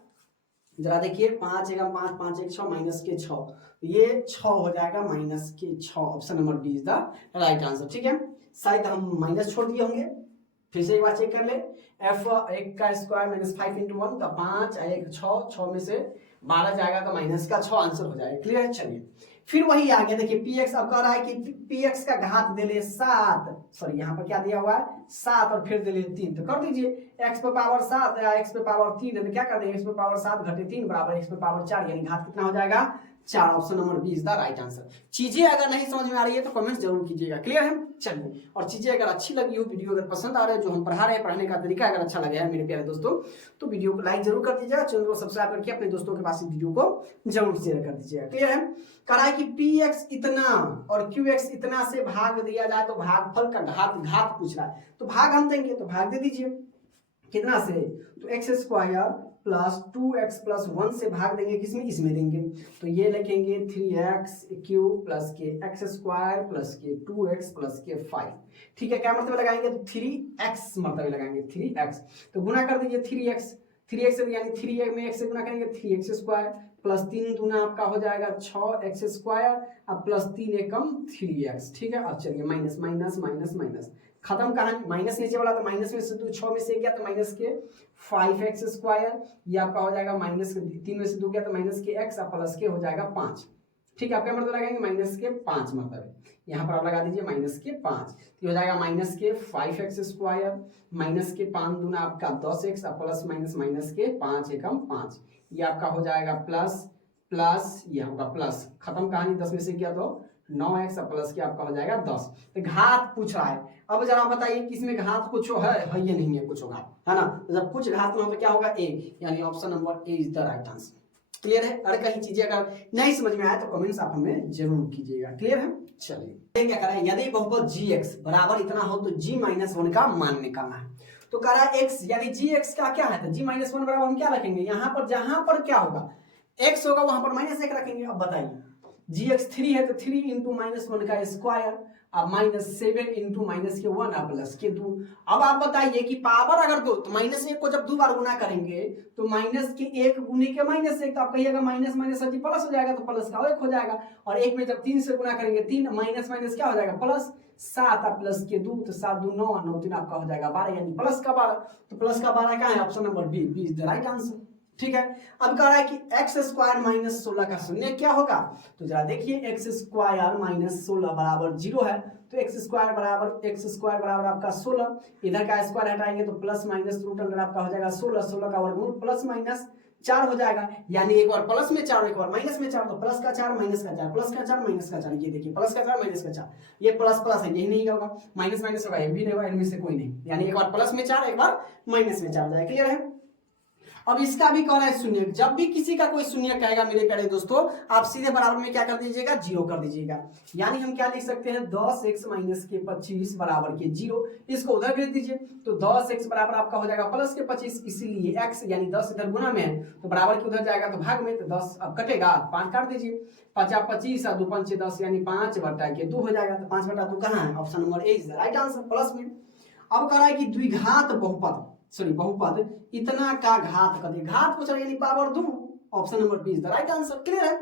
जरा देखिए 5 एकम 5 5 1 6 माइनस के 6, ये 6 हो जाएगा माइनस के 6, option number D is the right answer. ठीक है, शायद हम माइनस छोड़ दिए होंगे, फिर से एक बार चेक कर ले, f1 का स्क्वायर माइनस 5 इंटू 1 तो 5 1 6, 6 में से 12 जाएगा तो माइनस का 6 आंसर हो जाएगा। क्लियर है, चलिए फिर वही आ गया, देखिए px, अब कह रहा है कि px का घात दे ले 7, सॉरी यहाँ पर क्या दिया हुआ है 7 और फिर दे ले 3, तो कर दीजिए x पे पावर 7 या x पे पावर 3 है तो क्या कर देंगे, x पे पावर 7 घटे 3 बराबर x पे पावर 4, यानी घात कितना हो जाएगा 4, option number B is the right answer. चीजें अगर नहीं समझ में आ रही है तो कमेंट जरूर कीजिएगा। क्लियर है, चलिए और चीजें अगर अच्छी लगी हो, वीडियो अगर पसंद आ रहा है, जो हम पढ़ा रहे हैं, पढ़ाने का तरीका अगर अच्छा लगा है मेरे प्यारे दोस्तों, तो वीडियो को लाइक जरूर कर दीजिएगा, चैनल को सब्सक्राइब करके अपने दोस्तों के पास वीडियो को जरूर शेयर कर दीजिएगा। क्लियर है, कह रहा है कि px इतना और qx इतना से भाग दिया जाए तो भागफल का घात पूछ रहा है, तो भाग हम देंगे तो भाग दे दीजिए, कितना से, तो x² प्लस 2x प्लस 1 से भाग देंगे, किसमें, इसमें देंगे, तो ये लिखेंगे 3x³ प्लस के x² प्लस के 2x प्लस के 5। ठीक है, क्या मतलब लगाएंगे, तो 3x मतलब लगाएंगे 3x, तो गुना कर दीजिए 3x यानी 3 में x से गुना करेंगे 3x² प्लस 3 दूना आपका हो जाएगा 6x² अब प्लस 3 एकम 3x। ठीक है, अब चलिए माइनस माइनस माइनस माइनस खत्म कहानी। माइनस नीचे वाला तो माइनस में से 6 में से गया तो माइनस के 5x स्क्वायर, ये आपका हो जाएगा माइनस के 3 में से 2 गया तो माइनस के x और प्लस के हो जाएगा 5। ठीक है, आप क्या मतलब लगाएंगे, माइनस के 5 मतलब है, यहाँ पर आप लगा दीजिए माइनस के 5, तो हो जाएगा माइनस के 5x स्क्वायर माइनस के 5 दूना आपका 10x और प्लस माइनस माइनस के 5 एकम 5, ये आपका हो जाएगा प्लस प्लस, ये होगा प्लस, खत्म कहानी। 10 में से किया तो 9x प्लस के आपका हो जाएगा 10। तो घात पूछ रहा है, अब जरा बताइए कि इसमें घात कुछ है ये नहीं है कुछ होगा, है ना। तो जब कुछ घात ना हो तो क्या होगा, ए, यानी option number A is the right answer. Clear है। अगर कहीं चीजें अगर नहीं समझ में आए तो कमेंट्स आप हमें जरूर कीजिएगा। क्लियर है। चलिए क्या करें, यदि बहुपद gx बराबर इतना हो तो g-1 का मान निकालना है। तो कह रहा है x यानी gx का क्या है, तो g-1 बराबर हम क्या रखेंगे, यहाँ पर जहां पर क्या होगा x होगा वहां पर -1 रखेंगे। अब बताइए gx 3 है तो 3 इंटू -1 का स्क्वायर, अब -7 इंटू -1 प्लस के 2। अब आप बताइए कि पावर अगर दो तो -1 को जब 2 बार गुना करेंगे तो -1 गुने के -1, तो आप कहिएगा माइनस माइनस सब्जी प्लस हो जाएगा, तो प्लस का 1 हो जाएगा। और 1 में जब 3 से गुना करेंगे 3 माइनस माइनस क्या हो जाएगा प्लस, 7 प्लस के 2 तो 7 2 9 9 3 आपका हो जाएगा 12, यानी प्लस का 12। तो प्लस का 12 क्या है, option number B, B is the right answer. ठीक है। अब कह रहा है कि x स्क्वायर -16 का शून्य क्या होगा, तो जरा देखिए x स्क्वायर -16 बराबर 0 है, तो x स्क्वायर बराबर आपका 16, इधर का स्क्वायर हटाएंगे तो प्लस माइनस रूट अंडर आपका हो जाएगा 16, 16 का वर्गमूल प्लस माइनस 4 हो जाएगा, यानी एक बार प्लस में 4 एक बार माइनस में 4, तो प्लस का 4 माइनस का 4 प्लस का 4 माइनस का 4, ये देखिए प्लस का 4 माइनस का 4, ये प्लस प्लस है, यही नहीं होगा, माइनस माइनस होगा, ये भी नहीं होगा, इनमें से कोई नहीं, यानी एक बार प्लस में 4 एक बार माइनस में 4 हो जाएगा। क्लियर है। अब इसका भी कह रहा है शून्य, जब भी किसी का कोई शून्य कहेगा मेरे प्यारे दोस्तों, आप सीधे बराबर में क्या कर दीजिएगा, 0 कर दीजिएगा, यानी हम क्या लिख सकते हैं 10x माइनस के 25 बराबर के 0, इसको उधर भेज दीजिए, तो 10x बराबर आपका हो जाएगा प्लस के 25, इसीलिए x यानी 10 इधर गुना में है तो बराबर के उधर जाएगा तो भाग में, तो 10 अब कटेगा 5 काट दीजिए, 5 25 और 2 5 10 यानी 5 बटा के 2 हो जाएगा, तो 5 बटा 2 कहाँ है, option number A is the right answer, plus में। अब कह रहा है कि द्विघात बहुपद इतना का घात कर दिया, घात पूछ रहा है यानी power 2, option number B is the right answer. Clear है।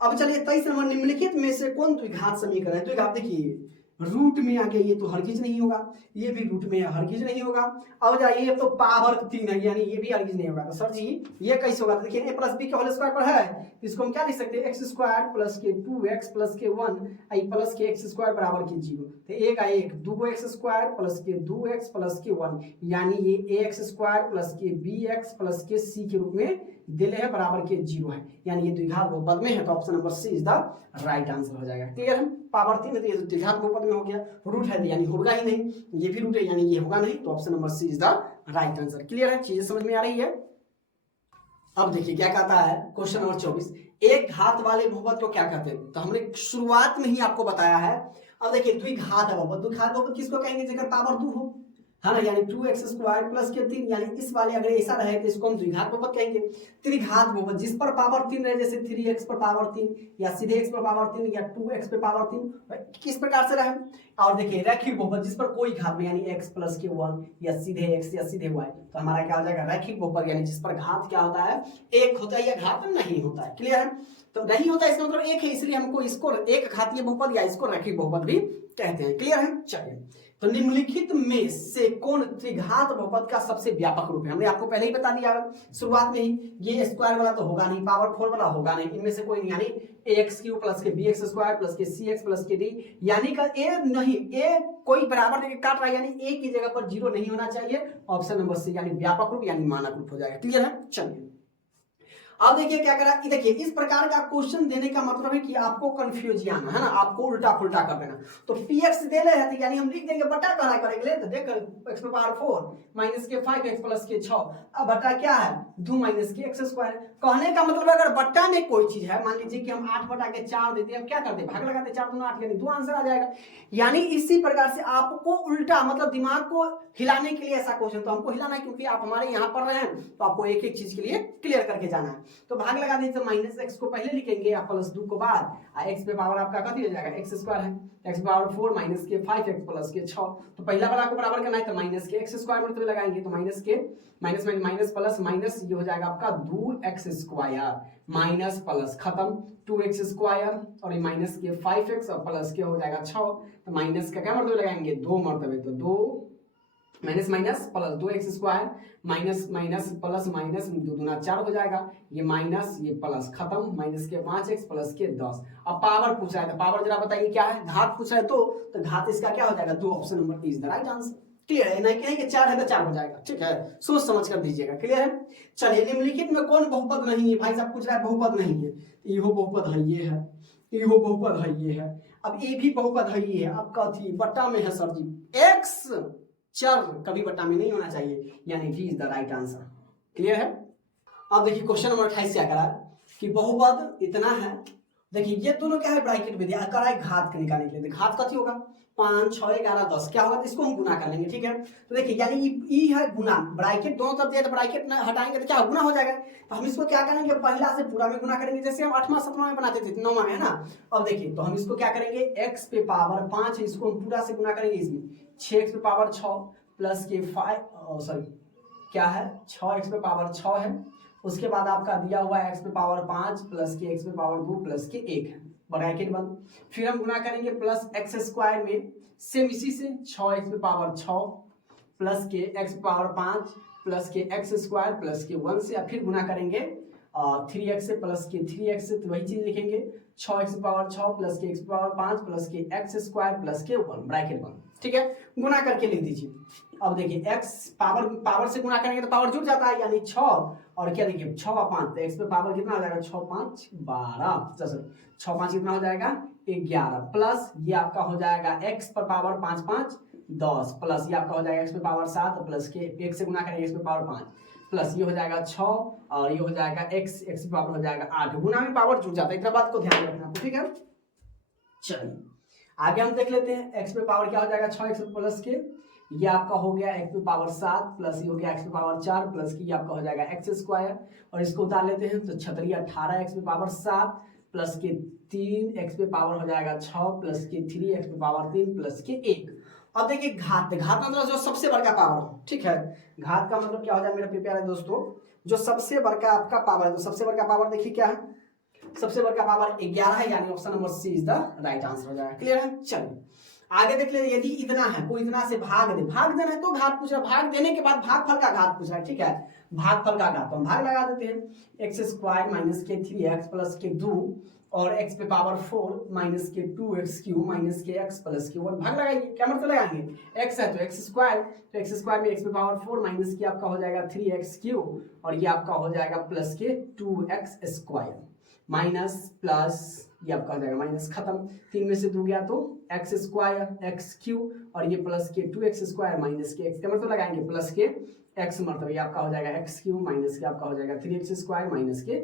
अब चलिए 23 नंबर, निम्नलिखित में से कौन द्विघात समीकरण है, द्विघात देखिए रूट में आ गया, ये तो हरगिज नहीं होगा, ये भी रूट में हरगिज नहीं होगा। अब जाइए ये तो पावर 3 है, यानी ये भी हरगिज नहीं होगा, तो सर जी ये कैसे होगा, तो देखिए a प्लस बी के होल स्क्वायर पर है, इसको हम क्या लिख सकते हैं एक्स स्क्वायर प्लस के 2x प्लस के 1 आई प्लस के एक्स स्क्वायर बराबर के 0, तो एक आ एक 2x स्क्वायर प्लस के 2x प्लस के 1, यानी ये ax स्क्वायर प्लस के bx प्लस के c के रूप में दिले है बराबर के 0 है, यानी ये द्विघात बहुपद में है, तो option number C is the right answer हो जाएगा। क्लियर है। पावर 3 है तो ये तो द्विघात बहुपद में हो गया, रूट है यानी होगा ही नहीं, ये भी रूट है यानी ये होगा नहीं, तो option number C is the right answer. Clear है, चीजें समझ में आ रही है। अब देखिए क्या कहता है क्वेश्चन नंबर 24, एक घात वाले बहुपद को क्या कहते हैं, तो हमने शुरुआत में ही आपको बताया है। अब देखिए द्विघात बहुपद किसको कहेंगे, जेकर पावर 2 हो, है ना, यानी 2x स्क्वायर प्लस के 3, यानी इस वाले अगर ऐसा रहे तो इसको हम द्विघात बहुपद कहेंगे। त्रिघात बहुपद जिस पर पावर 3 रहे, जैसे 3x पर पावर 3 या सीधे x पर पावर 3 या 2x पे पावर 3, किस प्रकार से रहे। और देखिए रैखिक बहुपद जिस पर कोई घात में, यानी x प्लस के 1 या सीधे x या सीधे y, तो हमारा क्या हो जाएगा रैखिक बहुपद, यानी जिस पर घात क्या होता है एक होता है या घात नहीं होता है। क्लियर है। तो नहीं होता इसका मतलब एक है, इसलिए हमको इसको एक घातीय बहुपद या इसको रैखिक बहुपद भी कहते हैं। क्लियर है। चलिए तो निम्नलिखित में से कौन त्रिघात बहुपद का सबसे व्यापक रूप है, हमने आपको पहले ही बता दिया शुरुआत में ही, ये स्क्वायर वाला तो होगा नहीं, पावर 4 वाला होगा नहीं, इनमें से कोई नहीं, यानी ax³ प्लस के bx स्क्वायर प्लस के cx प्लस के d, यानी का a नहीं, a कोई बराबर देके काट रहा है, यानी a की जगह पर 0 नहीं होना चाहिए, ऑप्शन नंबर सी यानी व्यापक रूप यानी मानक रूप हो जाएगा। क्लियर है। चलिए अब देखिए क्या करा, देखिए इस प्रकार का क्वेश्चन देने का मतलब है कि आपको कंफ्यूज आना है ना, आपको उल्टा फुल्टा कर देना। तो px दे ले रहती, यानी हम लिख देंगे बटा करा करेंगे, तो देख x पे पावर 4 माइनस के 5x प्लस के 6, अब बटा क्या है 2 माइनस के x स्क्वायर। कहने का मतलब अगर बट्टा में कोई चीज है, मान लीजिए कि हम 8 बटा के 4 देते हैं, अब क्या करते भाग लगाते 4 दूना 8, यानी 2 आंसर आ जाएगा। यानी इसी प्रकार से आपको उल्टा मतलब दिमाग को हिलाने के लिए ऐसा क्वेश्चन, तो हमको हिलाना है क्योंकि आप हमारे यहाँ पढ़ रहे हैं, तो आपको एक एक चीज के लिए क्लियर करके जाना है। तो भाग लगा दीजिए, तो माइनस एक्स को पहले लिखेंगे और प्लस 2 को बाद, एक्स पे पावर आपका कथी हो जाएगा एक्स स्क्वायर है, एक्स पावर 4 माइनस के 5 एक्स प्लस के 6। तो पहला वाला को बराबर करना है तो माइनस के एक्स स्क्वायर मतलब लगाएंगे, तो माइनस के माइनस माइनस प्लस माइनस ये हो जाएगा आपका 2x स्क्वायर माइनस प्लस खत्म 2x स्क्वायर और ये माइनस के 5x और प्लस के हो जाएगा 6। तो माइनस का क्या मतलब लगाएंगे 2 मरतबे, तो 2 minus minus plus 2x square minus minus plus minus 2 दूना 4 हो जाएगा, ये माइनस ये प्लस खत्म माइनस के 5x प्लस के 10। अब पावर पूछा है तो पावर जरा बताइए क्या है, घात पूछा है तो घात इसका क्या हो जाएगा 2, option number is the right answer. Clear है, नहीं कहेंगे 4 है तो 4 हो जाएगा, ठीक है, सोच समझ कर दीजिएगा। क्लियर है, चलिए निम्नलिखित में कौन बहुपद नहीं है, भाई साहब पूछ रहा है बहुपद नहीं है, इहो बहुपद है ये है, इहो बहुपद है ये है, अब ये भी बहुपद है ये है, आपका थी बट्टा में है सर जी, x चर कभी बट्टा में नहीं होना चाहिए, यानी we is the right answer. Clear है, अब देखिए क्वेश्चन नंबर 28 क्या करा कि बहुपद इतना है, देखिए ये दोनों क्या है ब्रैकेट में दिया करा है घात निकालने के लिए, घात कथी होगा 5 6 11 10 क्या होगा, तो इसको हम गुना कर लेंगे, ठीक है। तो देखिए यानी ई है गुना, ब्रैकेट दोनों तरफ दिया तो ब्रैकेट हटाएंगे तो क्या गुना हो जाएगा, तो हम इसको क्या करेंगे पहला से पूरा में गुना करेंगे, जैसे हम 8वां 7वां में बनाते थे 9वां में, है ना। अब देखिए तो हम इसको क्या करेंगे x पे पावर 5 है, इसको हम पूरा से गुना करेंगे, इसमें 6x पे पावर 6 प्लस के 5 सॉरी क्या है 6x पे पावर 6 है, उसके बाद आपका दिया हुआ है x पे पावर 5 प्लस के x पे पावर 2 प्लस के 1 है, ब्रैकेट बंद। फिर हम गुना करेंगे प्लस एक्स स्क्वायर में सेम इसी से 6x पे पावर 6 प्लस के x पे पावर 5 प्लस के x स्क्वायर प्लस के 1 से, फिर गुना करेंगे 3x से प्लस के 3x से, तो वही चीज लिखेंगे 6x पे पावर 6 प्लस के x पे पावर 5 प्लस के x स्क्वायर प्लस के 1 ब्रैकेट बंद, ठीक है, गुना करके लिख दीजिए। अब देखिए x पावर से गुना करेंगे तो पावर जुड़ जाता है, यानी 6 और क्या देखिए 6 और 5, तो x पे पावर कितना हो जाएगा 6 5 12, 6 5 कितना हो जाएगा 11 प्लस ये आपका हो जाएगा x पर पावर 5 5 10 प्लस ये आपका हो जाएगा x पे पावर 7 प्लस के 1 से गुना करेंगे x पे पावर 5 प्लस ये हो जाएगा 6 और ये हो जाएगा x पे पावर हो जाएगा 8, गुना में पावर जुड़ जाता है, इतना बात को ध्यान रखना, ठीक है। चलिए आगे हम देख लेते हैं, x पे पावर क्या हो जाएगा 6x प्लस के ये आपका हो गया x पे पावर 7 प्लस ये हो गया x पे पावर 4 प्लस की ये आपका हो जाएगा x स्क्वायर, और इसको उतार लेते हैं तो 6 18x पे पावर 7 प्लस के 3x पे पावर हो जाएगा 6 प्लस के 3x पे पावर 3 प्लस के 1। अब देखिए घात मतलब जो सबसे बड़ा पावर, ठीक है, घात का मतलब क्या हो जाएगा मेरे प्यारे दोस्तों, जो सबसे बड़ा आपका पावर है, तो सबसे बड़ा पावर देखिए क्या है, सबसे बड़ा पावर 11 है, यानी option number C is the right answer हो जाएगा। क्लियर है, चलिए आगे देख ले, यदि इतना है कोई इतना से भाग देना है तो घात पूछ रहा है, भाग देने के बाद भागफल का घात पूछ रहा है, ठीक है, भागफल का घात तो हम भाग लगा देते हैं, x स्क्वायर माइनस के 3x प्लस के 2 और x पे पावर 4 माइनस के 2x क्यूब माइनस के x प्लस के 1, भाग लगाइए, क्या मतलब लगाएंगे x है तो x स्क्वायर, तो x स्क्वायर में x पे पावर 4 माइनस के आपका हो जाएगा 3x क्यूब और ये आपका हो जाएगा प्लस के 2x स्क्वायर माइनस प्लस ये आपका हो जाएगा माइनस खत्म, 3 में से 2 गया तो x स्क्वायर x क्यूब और ये प्लस के 2x स्क्वायर माइनस के x, क्या मतलब लगाएंगे प्लस के x मतलब ये आपका हो जाएगा x क्यूब माइनस के आपका हो जाएगा 3x स्क्वायर माइनस के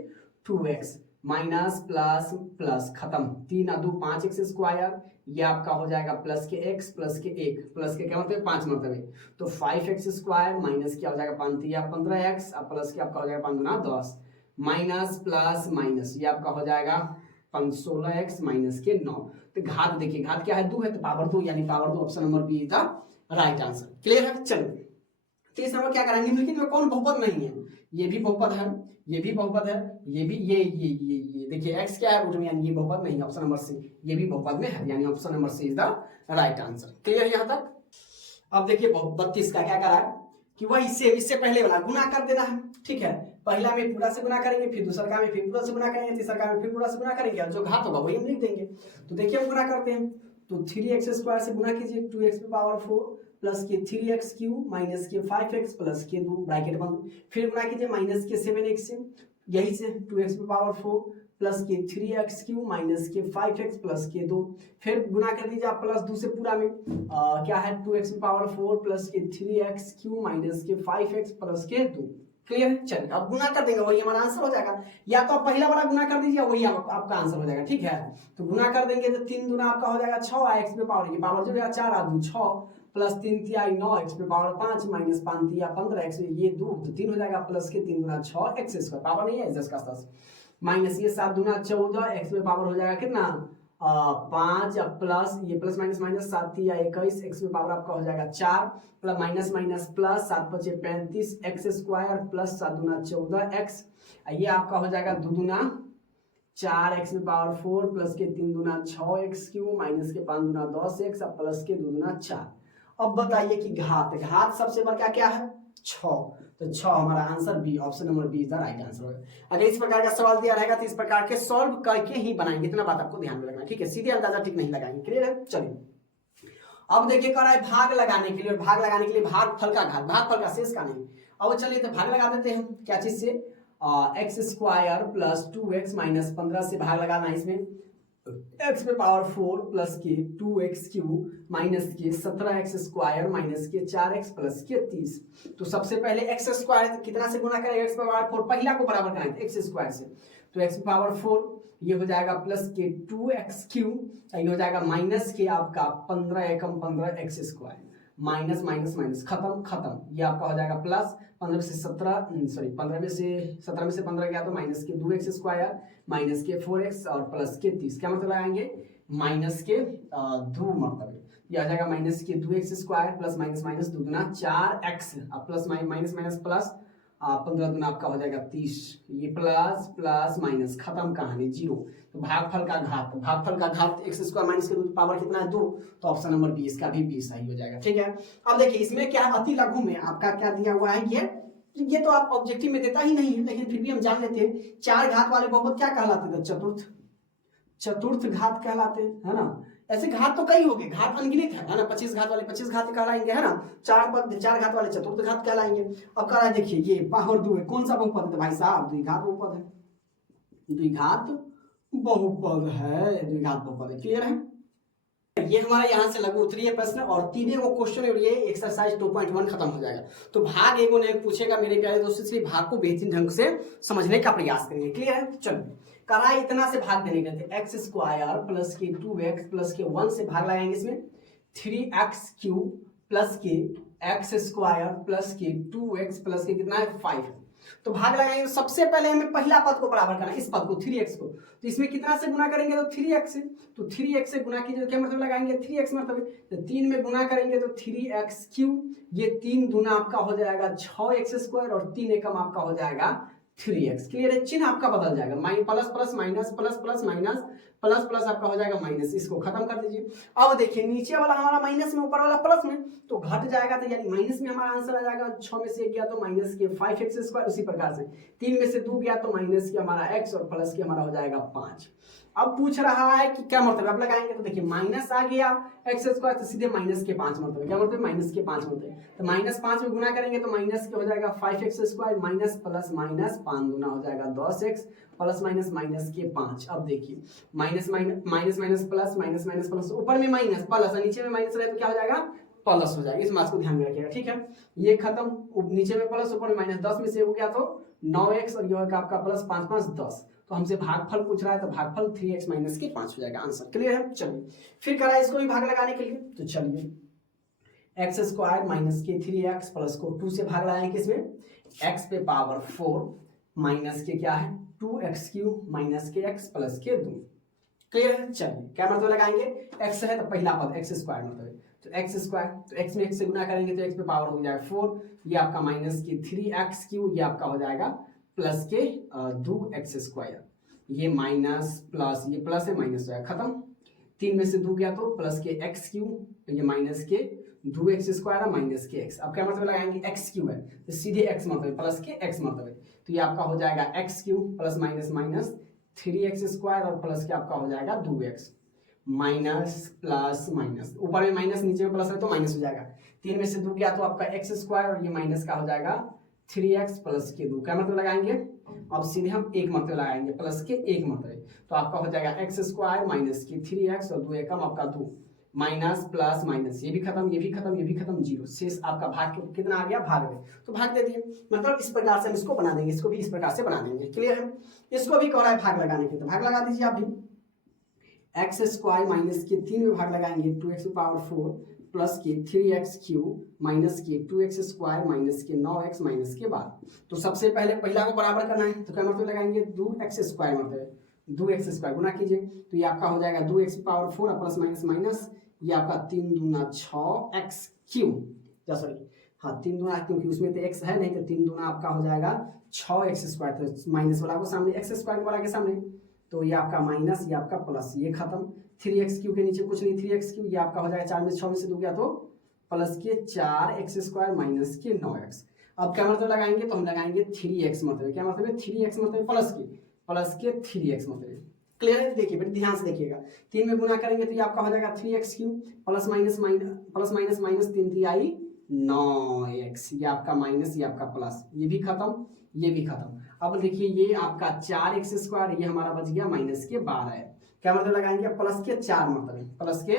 2x माइनस प्लस प्लस खत्म, 3 और 2 5x स्क्वायर ये आपका हो जाएगा प्लस के x प्लस के 1 प्लस के क्या मतलब 5 मरतबे, तो 5x स्क्वायर माइनस क्या हो जाएगा 5 या 15x और प्लस के आपका हो जाएगा 5 गुना 10 माइनस प्लस माइनस ये आपका हो जाएगा 16x माइनस के 9। तो घात देखिए घात क्या है 2 है तो पावर 2, यानी power 2 option number B is the right answer. Clear है, चलिए 30 नंबर क्या करेंगे, निम्नलिखित में कौन बहुपद नहीं है, ये भी बहुपद है, ये भी बहुपद है, ये भी ये देखिए x क्या है रूट में, यानी ये बहुपद नहीं, ऑप्शन नंबर सी ये भी बहुपद में है, यानी option number C is the right answer. Clear है यहाँ तक। अब देखिए 32 का क्या करा है कि वही इससे पहले वाला गुना कर देना है, ठीक है, पहला में पूरा से गुना करेंगे, फिर दूसरा का में फिर पूरा से गुना करेंगे, तीसरा का में फिर पूरा से गुना करेंगे, और जो घात होगा वही हम लिख देंगे। तो देखिए हम गुना करते हैं, तो 3x स्क्वायर से गुना कीजिए 2x पे पावर 4 प्लस के 3x क्यूब माइनस के 5x प्लस के 2 ब्रैकेट बंद, फिर गुना कीजिए माइनस के 7x से, यही से 2x पे पावर 4 प्लस के 3x क्यूब माइनस के 5x प्लस के 2, फिर गुना कर दीजिए आप प्लस 2 से पूरा में क्या है 2x पे पावर 4 प्लस के 3x क्यूब माइनस के 5x प्लस के 2। क्लियर है, चलिए अब गुना कर देंगे वही हमारा आंसर हो जाएगा, या तो आप पहला वाला गुना कर दीजिए वही आपका आंसर हो जाएगा, ठीक है। तो गुना कर देंगे तो 3 गुना आपका हो जाएगा 6 x पे पावर की पावर जो 4 और 2 6 प्लस 3 तिया 9 एक्स पे पावर 5 माइनस 5 तिया 15 एक्स, ये 2 तो 3 हो जाएगा, प्लस के 3 गुना 6 एक्स स्क्वायर, पावर नहीं है 10 का 10, माइनस ये 7 दुना 14 एक्स पे पावर हो जाएगा कितना 5, प्लस ये प्लस माइनस माइनस 7 तिया 21 एक्स पे पावर आपका हो जाएगा 4, प्लस माइनस माइनस प्लस 7 पचे 35 एक्स स्क्वायर प्लस 7 दुना 14 एक्स, ये आपका हो जाएगा 2 दुना 4 एक्स में पावर 4 प्लस के 3 दुना 6 एक्स क्यू माइनस के 5 दुना 10 एक्स प्लस के 2 दुना 4। अब बताइए कि घात सबसे बड़ा क्या है 6, तो 6 हमारा answer B, option number B is the right answer होगा। अगर इस प्रकार का सवाल दिया रहेगा तो इस प्रकार के सॉल्व करके ही बनाएंगे, इतना बात आपको ध्यान में रखना, ठीक है, सीधे अंदाजा ठीक नहीं लगाएंगे, क्लियर है। चलिए अब देखिए कह रहा है भाग लगाने के लिए, और भाग लगाने के लिए भागफल का घात, भागफल का शेष का नहीं। अब चलिए तो भाग लगा देते हैं, क्या चीज से x square plus 2x minus 15 से भाग लगाना है, इसमें x पे पावर 4 प्लस के 2x क्यू माइनस के 17x स्क्वायर माइनस के 4x प्लस के 30। तो सबसे पहले x स्क्वायर कितना से गुना करेंगे, x पे पावर 4 पहला को बराबर कराएंगे x स्क्वायर से, तो x पे पावर 4 ये हो जाएगा प्लस के 2x क्यू, ये हो जाएगा माइनस के आपका 15 एकम 15 x square, minus minus minus खत्म खत्म, ये आपका हो जाएगा प्लस 15 में से 17 में से 15 गया तो माइनस के 2x स्क्वायर माइनस के 4x और प्लस के 30, क्या मतलब लगाएंगे माइनस के 2 मतलब ये आ जाएगा माइनस के 2x square plus minus minus 2 गुना 4x plus minus minus plus 15 दुना आपका हो जाएगा 30, ये प्लस प्लस माइनस खत्म कहानी 0। तो भागफल का घात x स्क्वायर माइनस के पावर कितना है 2, तो ऑप्शन नंबर बी इसका भी 20 सही हो जाएगा, ठीक है। अब देखिए इसमें क्या अति लघु में आपका क्या दिया हुआ है, ये तो आप ऑब्जेक्टिव में देता ही नहीं है, लेकिन फिर भी हम जान लेते हैं 4 घात वाले बहुपद क्या कहलाते थे, चतुर्थ घात कहलाते हैं, है ना। ऐसे घात तो कई हो गए, घात अनगिनत है ना, 25 घात वाले 25 घात कहलाएंगे, है ना, 4 घात वाले चतुर्थ घात कहलाएंगे। अब कह रहा है देखिए ये पावर 2 है, कौन सा बहुपद है भाई साहब, द्विघात बहुपद है, द्विघात बहुपद है, क्लियर है। ये हमारा यहाँ से लघु उत्तरीय प्रश्न और 3 क्वेश्चन है, और ये एक्सरसाइज 2.1 खत्म हो जाएगा। तो भाग एगो ने पूछेगा मेरे प्यारे दोस्तों, इसलिए भाग को बेहतरीन ढंग से समझने का प्रयास करेंगे, क्लियर है। चलो करा इतना से भाग देने के एक्स स्क्वायर प्लस के 2x प्लस के 1 से भाग लगाएंगे, इसमें 3x क्यूब प्लस के एक्स स्क्वायर प्लस के 2x प्लस के कितना है 5, तो भाग लगाएंगे। सबसे पहले हमें पहला पद को बराबर करना है, इस पद को 3x को, तो इसमें कितना से गुना करेंगे तो 3x से, तो 3x से गुना कीजिए, क्या मतलब लगाएंगे 3x मतलब तो 3 में गुना करेंगे तो 3x क्यूब, ये 3 दूना आपका हो जाएगा 6x स्क्वायर और 3 एकम आपका हो जाएगा 3x, क्लियर है। चिन्ह आपका बदल जाएगा, plus plus minus plus plus minus plus plus आपका हो जाएगा माइनस, इसको खत्म कर दीजिए। अब देखिए नीचे वाला हमारा माइनस में, ऊपर वाला प्लस में, तो घट जाएगा, तो यानी माइनस में हमारा आंसर आ जाएगा 6 में से 1 गया तो माइनस के 5x स्क्वायर, उसी प्रकार से 3 में से 2 गया तो माइनस के हमारा x और प्लस के हमारा हो जाएगा 5। अब पूछ रहा है कि क्या मतलब, अब लगाएंगे तो देखिए माइनस आ गया एक्स स्क्वायर, तो सीधे माइनस के 5 मतलब, क्या मतलब माइनस के 5 मतलब, तो माइनस 5 में गुना करेंगे तो माइनस के हो जाएगा 5x square minus plus minus 5 गुना हो जाएगा 10x प्लस माइनस माइनस के 5। अब देखिए minus minus minus plus minus minus plus, ऊपर में माइनस प्लस और नीचे में माइनस रहे तो क्या हो जाएगा प्लस हो जाएगा, इस बात को ध्यान में रखिएगा, ठीक है। ये खत्म, नीचे में प्लस ऊपर में माइनस, 10 में से हो गया तो 9x और ये आपका प्लस 5 5 10, तो हमसे भागफल पूछ रहा है, तो भागफल 3x माइनस के 5 हो जाएगा, आंसर क्लियर है। चलिए फिर करा इसको भी भाग लगाने के लिए, तो चलिए एक्स स्क्वायर माइनस के 3x प्लस को 2 से भाग लगाएंगे, किसमें x पे पावर 4 माइनस के क्या है 2x क्यूब माइनस के x प्लस के 2, क्लियर है। चलिए क्या मतलब लगाएंगे, x है तो पहला पद x स्क्वायर मतलब, तो x स्क्वायर, तो x में x से गुना करेंगे तो x पे पावर हो जाएगा 4, ये आपका माइनस के 3x क्यूब, ये आपका हो जाएगा प्लस के 2x स्क्वायर, ये माइनस प्लस, ये प्लस है माइनस हो जाएगा खत्म, 3 में से 2 गया तो प्लस के x क्यूब, ये माइनस के 2x स्क्वायर माइनस के x। अब क्या मतलब लगाएंगे x क्यूब है तो सीधे x मतलब प्लस के x मतलब, तो ये आपका हो जाएगा x cube plus minus minus 3x square और प्लस के आपका हो जाएगा 2x माइनस प्लस माइनस, ऊपर में माइनस नीचे में प्लस है तो माइनस हो जाएगा, 3 में से 2 गया तो आपका x स्क्वायर और ये माइनस का हो जाएगा 3x प्लस के 2, क्या मतलब लगाएंगे, अब सीधे हम एक मतलब लगाएंगे प्लस के 1 मतलब, तो आपका हो जाएगा x स्क्वायर माइनस के 3x और 2 एकम आपका 2 माइनस प्लस माइनस, ये भी खत्म ये भी खत्म ये भी खत्म 0, शेष आपका भाग कितना आ गया भाग में, तो भाग दे दिए, मतलब इस प्रकार से हम इसको बना देंगे, इसको भी इस प्रकार से बना देंगे, क्लियर है। इसको भी कह रहा है भाग लगाने के, तो भाग लगा दीजिए आप भी, एक्स स्क्वायर माइनस के 3 में भाग लगाएंगे 2x पावर 4 प्लस के 3x³ माइनस के 2x² माइनस के 9x माइनस के 12। तो सबसे पहले पहला को बराबर करना है, तो क्या मतलब लगाएंगे 2x² मतलब 2x² गुना कीजिए, तो ये आपका हो जाएगा 2x⁴ प्लस माइनस माइनस, ये आपका 3 दूना 6x³ सॉरी हाँ 3 दूना, क्योंकि उसमें तो x है नहीं, तो 3 दूना आपका हो जाएगा 6x², तो माइनस वाला को सामने x² वाला के सामने, तो ये आपका माइनस, ये आपका प्लस, ये खत्म। 3x³ के नीचे कुछ नहीं, 3x³, ये आपका हो जाएगा 4 में 6 में से 2 गया तो प्लस के 4x² माइनस के 9x। अब क्या मतलब लगाएंगे, तो हम लगाएंगे 3x मतलब, क्या मतलब है 3x मतलब प्लस के 3x मतलब। क्लियर है, देखिए बेटे ध्यान से देखिएगा, 3 में गुना करेंगे तो ये आपका हो जाएगा 3x³ plus minus minus 3 3 9x, ये आपका माइनस, ये आपका प्लस, ये भी खत्म, ये भी खत्म। अब देखिए ये आपका 4x², ये हमारा बच गया माइनस के 12 है। क्या मतलब लगाएंगे, प्लस के 4 मतलब, प्लस के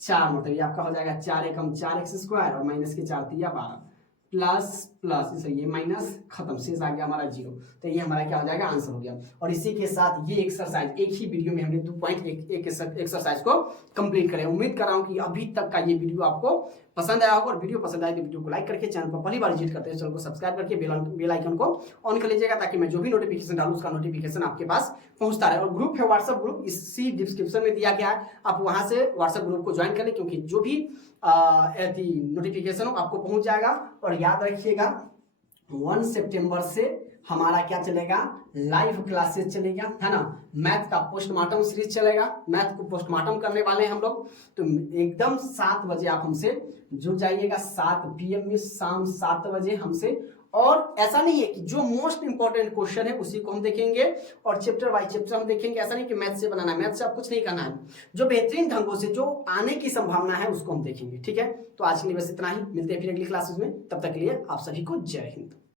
4 मतलब ये आपका हो जाएगा 4 एकम 4x² और माइनस के 4 तिया 12 प्लस ये माइनस, खत्म, शेष आ गया हमारा 0। तो ये हमारा क्या हो जाएगा, आंसर हो गया। और इसी के साथ ये एक्सरसाइज एक ही वीडियो में हमने 2.1 एक्सरसाइज को कंप्लीट करें। उम्मीद कर रहा हूं कि अभी तक का ये वीडियो आपको पसंद आया होगा, और वीडियो पसंद आए तो वीडियो को लाइक करके, चैनल पर पहली बार विजिट करते हैं चैनल को सब्सक्राइब करके बेल आइकन को ऑन कर लीजिएगा, ताकि मैं जो भी नोटिफिकेशन डालूं उसका नोटिफिकेशन आपके पास पहुंचता रहे। और ग्रुप है व्हाट्सएप ग्रुप, इसी डिस्क्रिप्शन में दिया गया है, आप वहां से व्हाट्सएप ग्रुप को ज्वाइन कर लें, क्योंकि जो भी नोटिफिकेशन हो आपको पहुंच जाएगा। और याद रखिएगा 1 सितंबर से हमारा क्या चलेगा, लाइव क्लासेस चलेगा, है ना। मैथ का पोस्टमार्टम सीरीज चलेगा, मैथ को पोस्टमार्टम करने वाले हैं हम लोग। तो एकदम 7 बजे आप हमसे जुड़ जाइएगा, 7 PM में, शाम 7 बजे हमसे। और ऐसा नहीं है कि जो मोस्ट इंपॉर्टेंट क्वेश्चन है उसी को हम देखेंगे, और चैप्टर बाय चैप्टर हम देखेंगे। ऐसा नहीं कि मैथ से बनाना है, मैथ से आप कुछ नहीं करना है, जो बेहतरीन ढंगों से जो आने की संभावना है उसको हम देखेंगे, ठीक है। तो आज के लिए बस इतना ही, मिलते हैं फिर अगली क्लासेस में, तब तक के लिए आप सभी को जय हिंद।